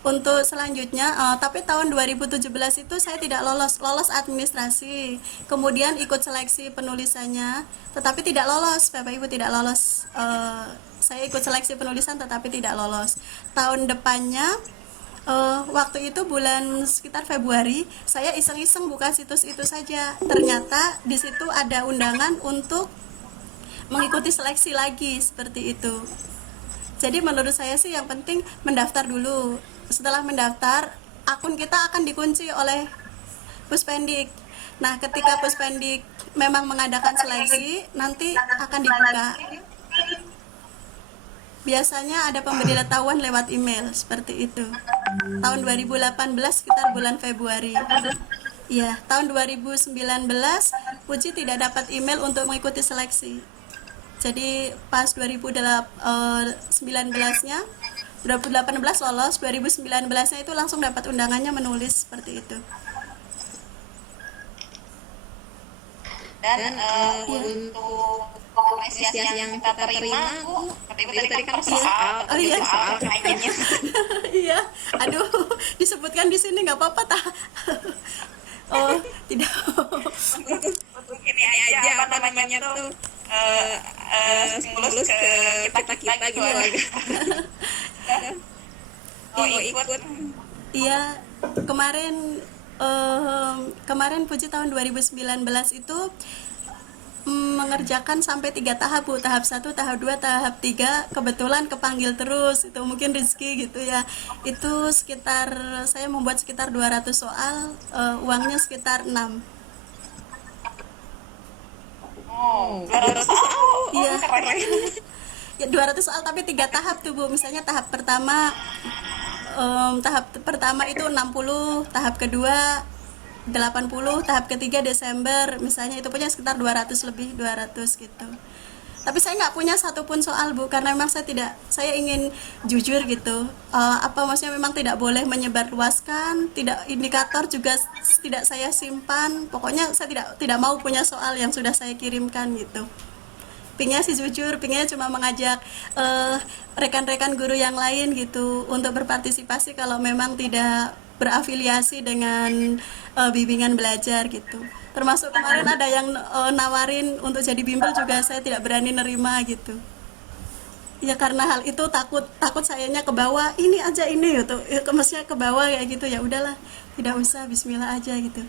Untuk selanjutnya, tapi tahun 2017 itu saya tidak lolos administrasi. Kemudian ikut seleksi penulisannya, tetapi tidak lolos, Bapak Ibu tidak lolos. Saya ikut seleksi penulisan tetapi tidak lolos. Tahun depannya, waktu itu bulan sekitar Februari, saya iseng-iseng buka situs itu saja. Ternyata di situ ada undangan untuk mengikuti seleksi lagi seperti itu. Jadi menurut saya sih yang penting mendaftar dulu. Setelah mendaftar, akun kita akan dikunci oleh Puspendik. Nah, ketika Puspendik memang mengadakan seleksi, nanti akan dibuka. Biasanya ada pemberitahuan lewat email seperti itu. Tahun 2018 sekitar bulan Februari. Ya, tahun 2019 Puji tidak dapat email untuk mengikuti seleksi. Jadi pas 2019-nya 2018 lolos, 2019-nya itu langsung dapat undangannya menulis seperti itu. Dan untuk apresiasi yang kita terima, Bu, tadi kan soal, Oh iya. soal kayaknya. Iya, aduh, disebutkan di sini nggak apa-apa tah. Oh, tidak. Untuk ini aja apa namanya tuh stimulus ke kita keluarga. Oh, ikut. Iya, kemarin Puji tahun 2019 itu mengerjakan sampai 3 tahap, Bu. Tahap 1, tahap 2, tahap 3. Kebetulan kepanggil terus, itu mungkin rezeki gitu ya. Itu sekitar, saya membuat sekitar 200 soal, uangnya sekitar 6. Oh, 200 soal. Iya. Keren. Ya, 200 soal tapi 3 tahap tuh, Bu. Misalnya tahap pertama itu 60, tahap kedua 80, tahap ketiga Desember, misalnya itu punya sekitar 200 lebih, 200 gitu. Tapi saya nggak punya satupun soal, Bu, karena memang saya ingin jujur gitu. Maksudnya memang tidak boleh menyebarluaskan, tidak, indikator juga tidak saya simpan. Pokoknya saya tidak mau punya soal yang sudah saya kirimkan gitu. Pinginnya sih jujur, pinginnya cuma mengajak rekan-rekan guru yang lain gitu untuk berpartisipasi kalau memang tidak berafiliasi dengan bimbingan belajar gitu. Termasuk kemarin ada yang nawarin untuk jadi bimbel juga saya tidak berani nerima gitu. Ya karena hal itu takut sayanya ke bawah, ini aja ini gitu. Maksudnya ke bawah kayak gitu, ya udahlah, tidak usah, bismillah aja gitu.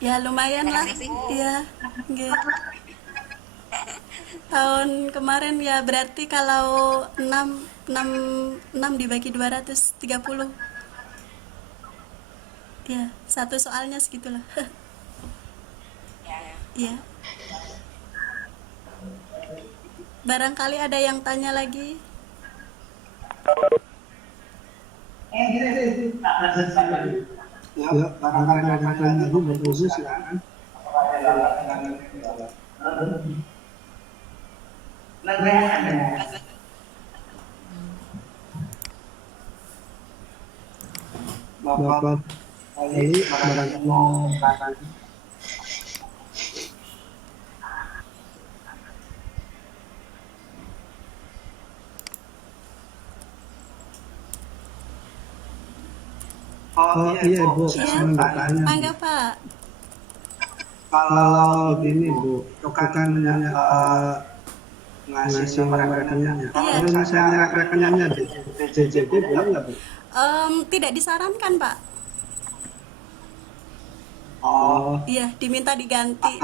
Ya lumayan lah, ya. Tahun kemarin ya berarti kalau 6 dibagi 230. Ya, satu soalnya segitulah. Ya. Barangkali ada yang tanya lagi? Ya, barangkali ada yang tanya lagi, berkhusus silakan. Bapak Ali, barangkali mau tanya. Oh iya Bu, saya mau bertanya. Mangga Pak. Kalau gini Bu, kan ngasih nomor rekeningnya. Kalau misalnya rekeningnya di JJB boleh nggak Bu? Tidak disarankan Pak. Oh, Iya, diminta diganti.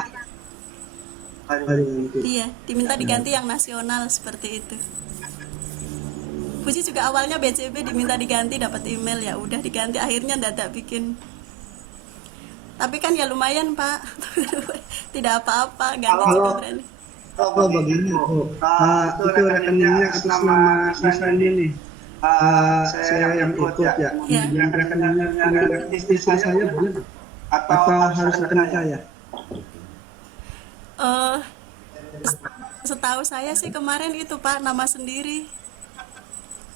Iya, diminta diganti yang nasional seperti itu. Puji juga awalnya BCB diminta diganti, dapat email, ya udah diganti, akhirnya dadak bikin. Tapi kan ya lumayan Pak. Tidak apa-apa, ganti juga berani. kalau begini Bu, itu rekeningnya atas nama Mas ini nih. Saya yang ikut ya. Ya. Yang rekeningnya istri saya boleh nggak? Atau harus rekening saya? Setahu saya sih kemarin itu Pak, nama sendiri.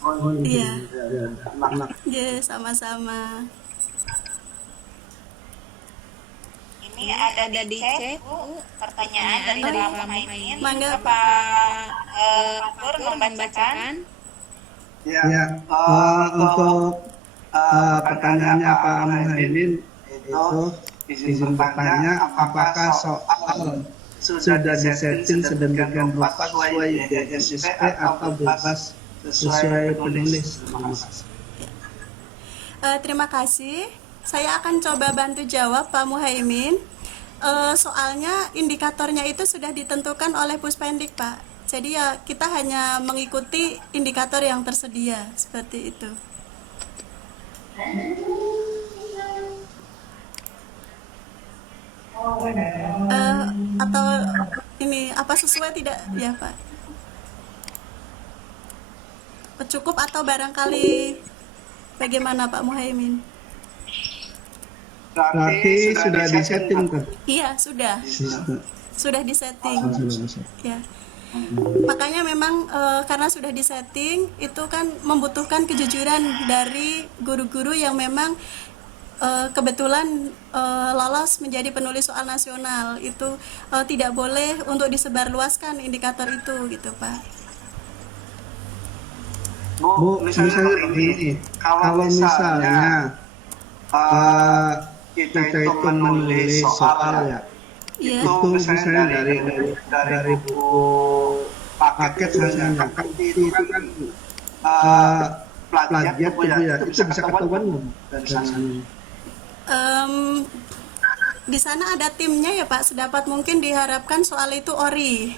Oh, Iya. Anak. Ya, sama-sama. Ini ada di chat, Bu, pertanyaan dari Bapak Muhaimin. Mangga, Bapak Fatur membacakan Ya, untuk pertanyaannya Pak Muhaimin itu izin bertanya apakah soal sudah disetting sedemikian rupa sesuai DSSP atau bebas sesuai penulis? Terima kasih. Saya akan coba bantu jawab Pak Muhaimin. Soalnya indikatornya itu sudah ditentukan oleh Puspendik, Pak. Jadi ya kita hanya mengikuti indikator yang tersedia seperti itu. Atau ini apa sesuai tidak ya Pak? Cukup atau barangkali bagaimana Pak Muhaimin? Berarti sudah disetting kan? Iya sudah disetting. Ya. Makanya memang karena sudah disetting itu kan membutuhkan kejujuran dari guru-guru yang memang kebetulan lolos menjadi penulis soal nasional. Itu tidak boleh untuk disebarluaskan indikator itu gitu Pak. Bu, misalnya begini, kalau misalnya kita itu menulis soal ya, Iya. itu misalnya dari buku paket misalnya, kan itu kan plagiat gitu ya, itu bisa ketahuan belum dari sana? Di sana ada timnya ya Pak, sedapat mungkin diharapkan soal itu ori.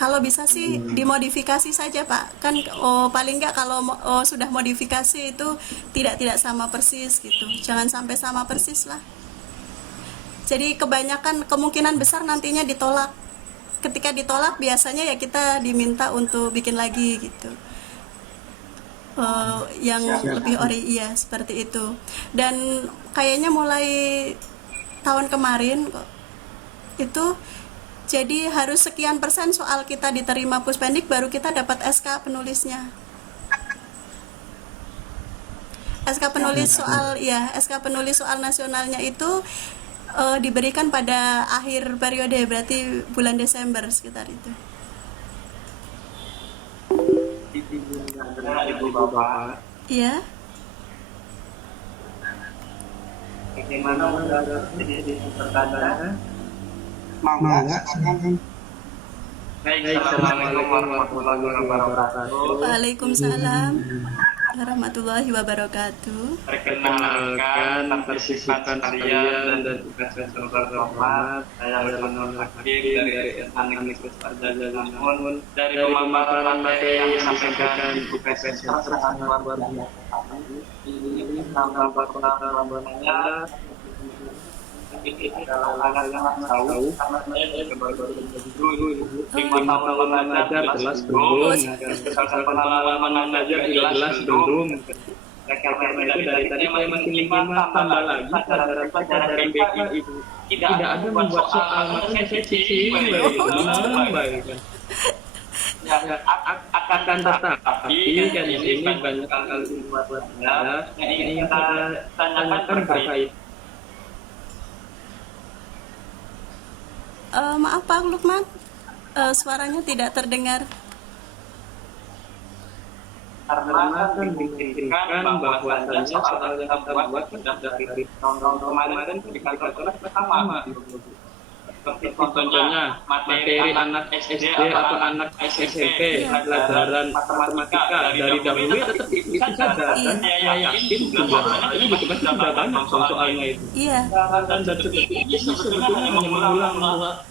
Kalau bisa sih dimodifikasi saja Pak, kan paling nggak kalau sudah modifikasi itu tidak sama persis gitu, jangan sampai sama persis lah. Jadi kebanyakan kemungkinan besar nantinya ditolak. Ketika ditolak biasanya ya kita diminta untuk bikin lagi gitu. Yang lebih ori, iya seperti itu. Dan kayaknya mulai tahun kemarin kok itu jadi harus sekian persen soal kita diterima Puspendik baru kita dapat SK penulisnya. SK penulis soal nasionalnya itu diberikan pada akhir periode, berarti bulan Desember sekitar itu. Ibu Bapak, Iya. bagaimana pertanyaan? Mangga, silakan. Baik, assalamualaikum warahmatullahi wabarakatuh. Waalaikumsalam warahmatullahi wabarakatuh. Perkenalkan, partisipan kalian dan tugas saudara terhormat. Saya Ridwan Hakim dari Universitas Al-Azhar Namun dari pemaparan materi yang disampaikan Bu PPS sangat luar biasa. Ini tanpa penambahannya ini adalah hal yang tahu karena saya baru dulu 5 tahun mengajar jelas belum pengalaman mengajar jelas belum. Karena itu dari tadi saya masih lima tambah lagi pelajaran BK itu tidak ada membuat soal makanya saya cici baik. Ya, akan tetapi kan di sini banyak hal yang ini yang kita tanyakan berkait. Maaf Pak Lukman, suaranya tidak terdengar. Karena kan dimungkinkan bahwasannya soal yang kita buat dari tahun-tahun kemarin ketika kelas pertama. Seperti contohnya materi anak SD atau anak SMP pelajaran matematika dari dahulu tetap itu saja. Saya yakin jumlahnya ini betul-betul sudah banyak soalnya itu. Iya. Dan seperti ini sebetulnya hanya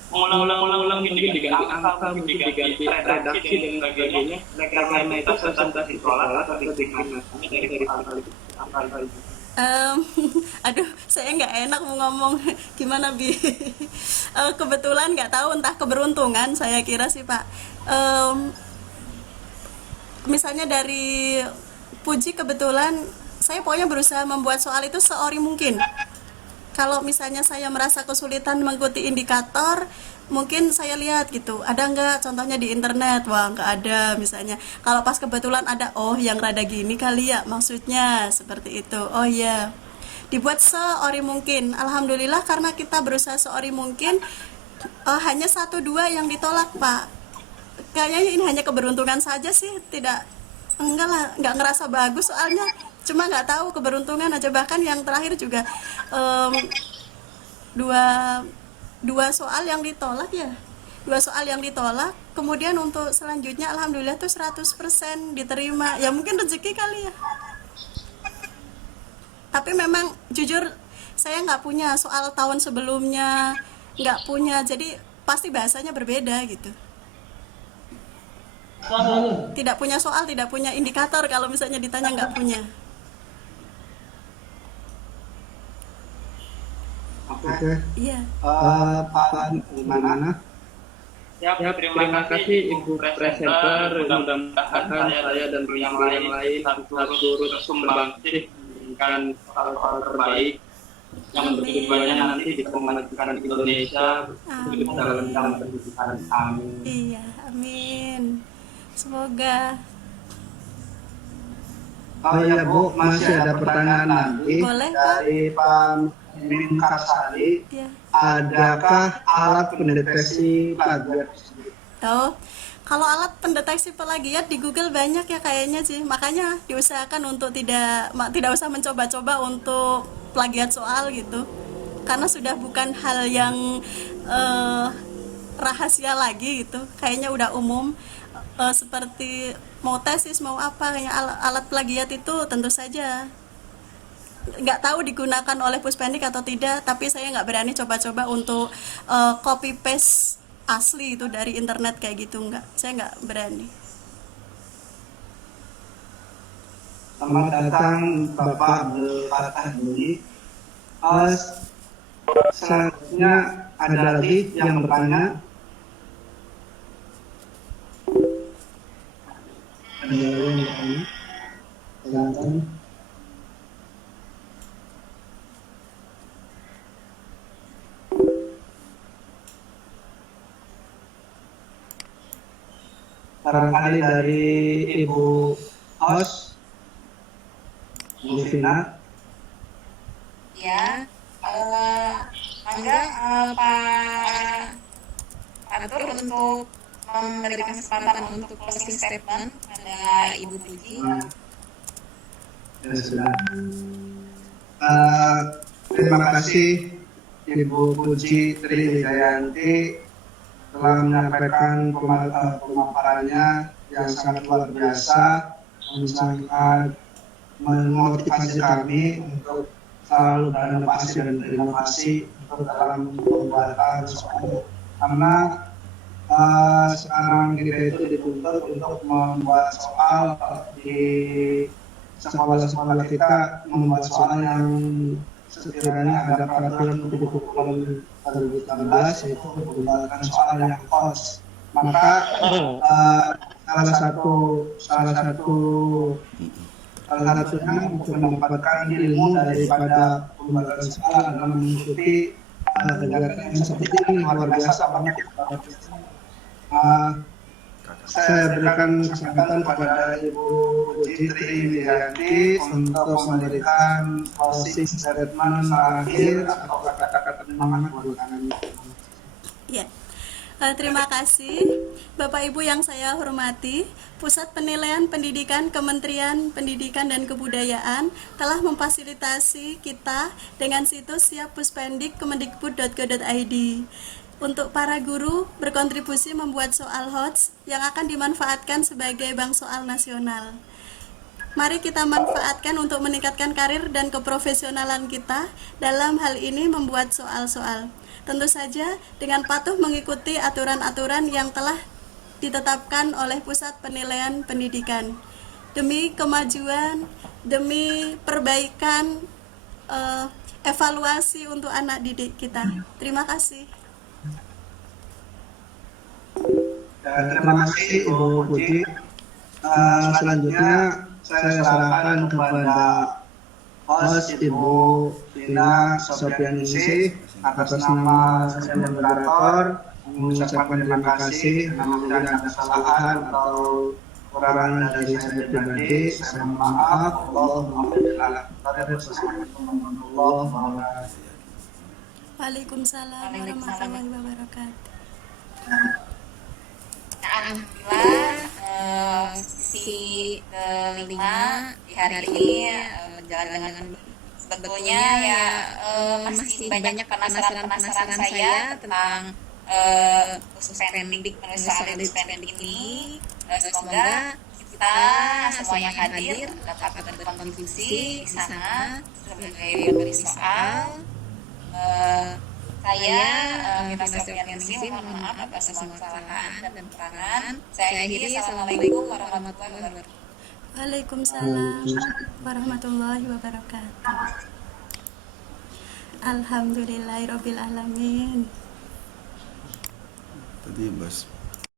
mengulang-ulang mungkin diganti angka, mungkin diganti redaksi dan sebagainya. Karena itu presentasi sekolah atau dikirimkannya dari hal-hal itu. Aduh, saya nggak enak mau ngomong gimana Bi. Kebetulan nggak tahu entah keberuntungan saya kira sih Pak. Misalnya dari Puji kebetulan saya pokoknya berusaha membuat soal itu seori mungkin. Kalau misalnya saya merasa kesulitan mengikuti indikator, mungkin saya lihat gitu, ada nggak contohnya di internet, wah nggak ada misalnya. Kalau pas kebetulan ada, oh yang rada gini kali ya maksudnya, seperti itu. Oh iya, dibuat seori mungkin. Alhamdulillah karena kita berusaha seori mungkin, hanya 1-2 yang ditolak Pak. kayaknya ini hanya keberuntungan saja sih, enggak lah, nggak ngerasa bagus soalnya, cuma nggak tahu keberuntungan aja. Bahkan yang terakhir juga em, dua dua soal yang ditolak ya, kemudian untuk selanjutnya alhamdulillah tuh 100% diterima. Ya mungkin rezeki kali ya, tapi memang jujur saya nggak punya soal tahun sebelumnya, nggak punya, jadi pasti bahasanya berbeda gitu. Tidak punya soal, tidak punya indikator kalau misalnya ditanya nggak punya. Oke. Iya. Pak gimana? Ya, terima kasih Ibu Presenter. Mudah-mudahan saya dan yang lain turut sumbangsi memberikan hal-hal terbaik yang tujuannya nanti bisa memajukan Indonesia dalam pendidikan. Amin. Iya, amin. Semoga. Oh ya Bu, masih ada pertanyaan lagi Boleh, Pak. dari Pak Min Karsari. Ya. Adakah alat pendeteksi plagiat? Oh, kalau alat pendeteksi plagiat di Google banyak ya kayaknya sih. Makanya diusahakan untuk tidak usah mencoba-coba untuk plagiat soal gitu. Karena sudah bukan hal yang rahasia lagi gitu. Kayaknya udah umum. Seperti mau tesis mau apa, kayak alat plagiat itu tentu saja nggak tahu digunakan oleh Puspendik atau tidak, tapi saya nggak berani coba-coba untuk copy paste asli itu dari internet kayak gitu, saya nggak berani. Selamat datang Bapak Abdul Fatah Duli. Selanjutnya ada lagi yang bertanya. Ada yang bertanya. Silakan. Barangkali dari Ibu Os, Ibu Vina. Ya, mangga Pak Fatur untuk memberikan kesempatan untuk closing statement pada Ibu Puji. Ya, sudah. Terima kasih Ibu Puji Tri Wijayanti telah menyampaikan pemaparannya yang sangat luar biasa, yang sangat memotivasi kami untuk selalu berinovasi dan berinovasi untuk dalam pembuatan soal. Karena sekarang kita itu dituntut untuk membuat soal di sekolah-sekolah kita, membuat soal yang sekiranya ada peraturan kurikulum 2013 yaitu menggunakan soal yang kos. Maka salah satunya untuk mendapatkan ilmu daripada pembuatan soal adalah mengikuti kegiatan yang seperti ini. Luar biasa banyak. Saya berikan kesempatan kepada Ibu Puji Tri Wijayanti untuk memberikan closing statement terakhir atau kata-kata penyemangat buat kami. Ya. Terima kasih Bapak Ibu yang saya hormati. Pusat Penilaian Pendidikan Kementerian Pendidikan dan Kebudayaan telah memfasilitasi kita dengan situs siappuspendik.kemendikbud.go.id. Untuk para guru berkontribusi membuat soal HOTS yang akan dimanfaatkan sebagai bank soal nasional. Mari kita manfaatkan untuk meningkatkan karir dan keprofesionalan kita dalam hal ini membuat soal-soal. Tentu saja dengan patuh mengikuti aturan-aturan yang telah ditetapkan oleh Pusat Penilaian Pendidikan. Demi kemajuan, demi perbaikan, evaluasi untuk anak didik kita. Terima kasih. Terima kasih Ibu Puji. Selanjutnya saya serahkan kepada host Ibu Vina Sofianingsih atas nama saya moderator mengucapkan terima kasih. Apabila ada kesalahan atau kekurangan dari saya pribadi, saya mohon maaf. Waalaikumsalam warahmatullahi wabarakatuh. Terima hari ini jalan-jalan sebetulnya ya masih banyak penasaran saya tentang spending ini. Semoga kita semua yang hadir dapat berkontribusi di sana sebagai pemberi soal. Saya minta Sofianingsi, mohon maaf atas semua kesalahan dan kekurangan. Saya akhiri, assalamualaikum warahmatullahi wabarakatuh. Waalaikumsalam warahmatullahi wabarakatuh. Alhamdulillahirabbil alamin. Tadi bahas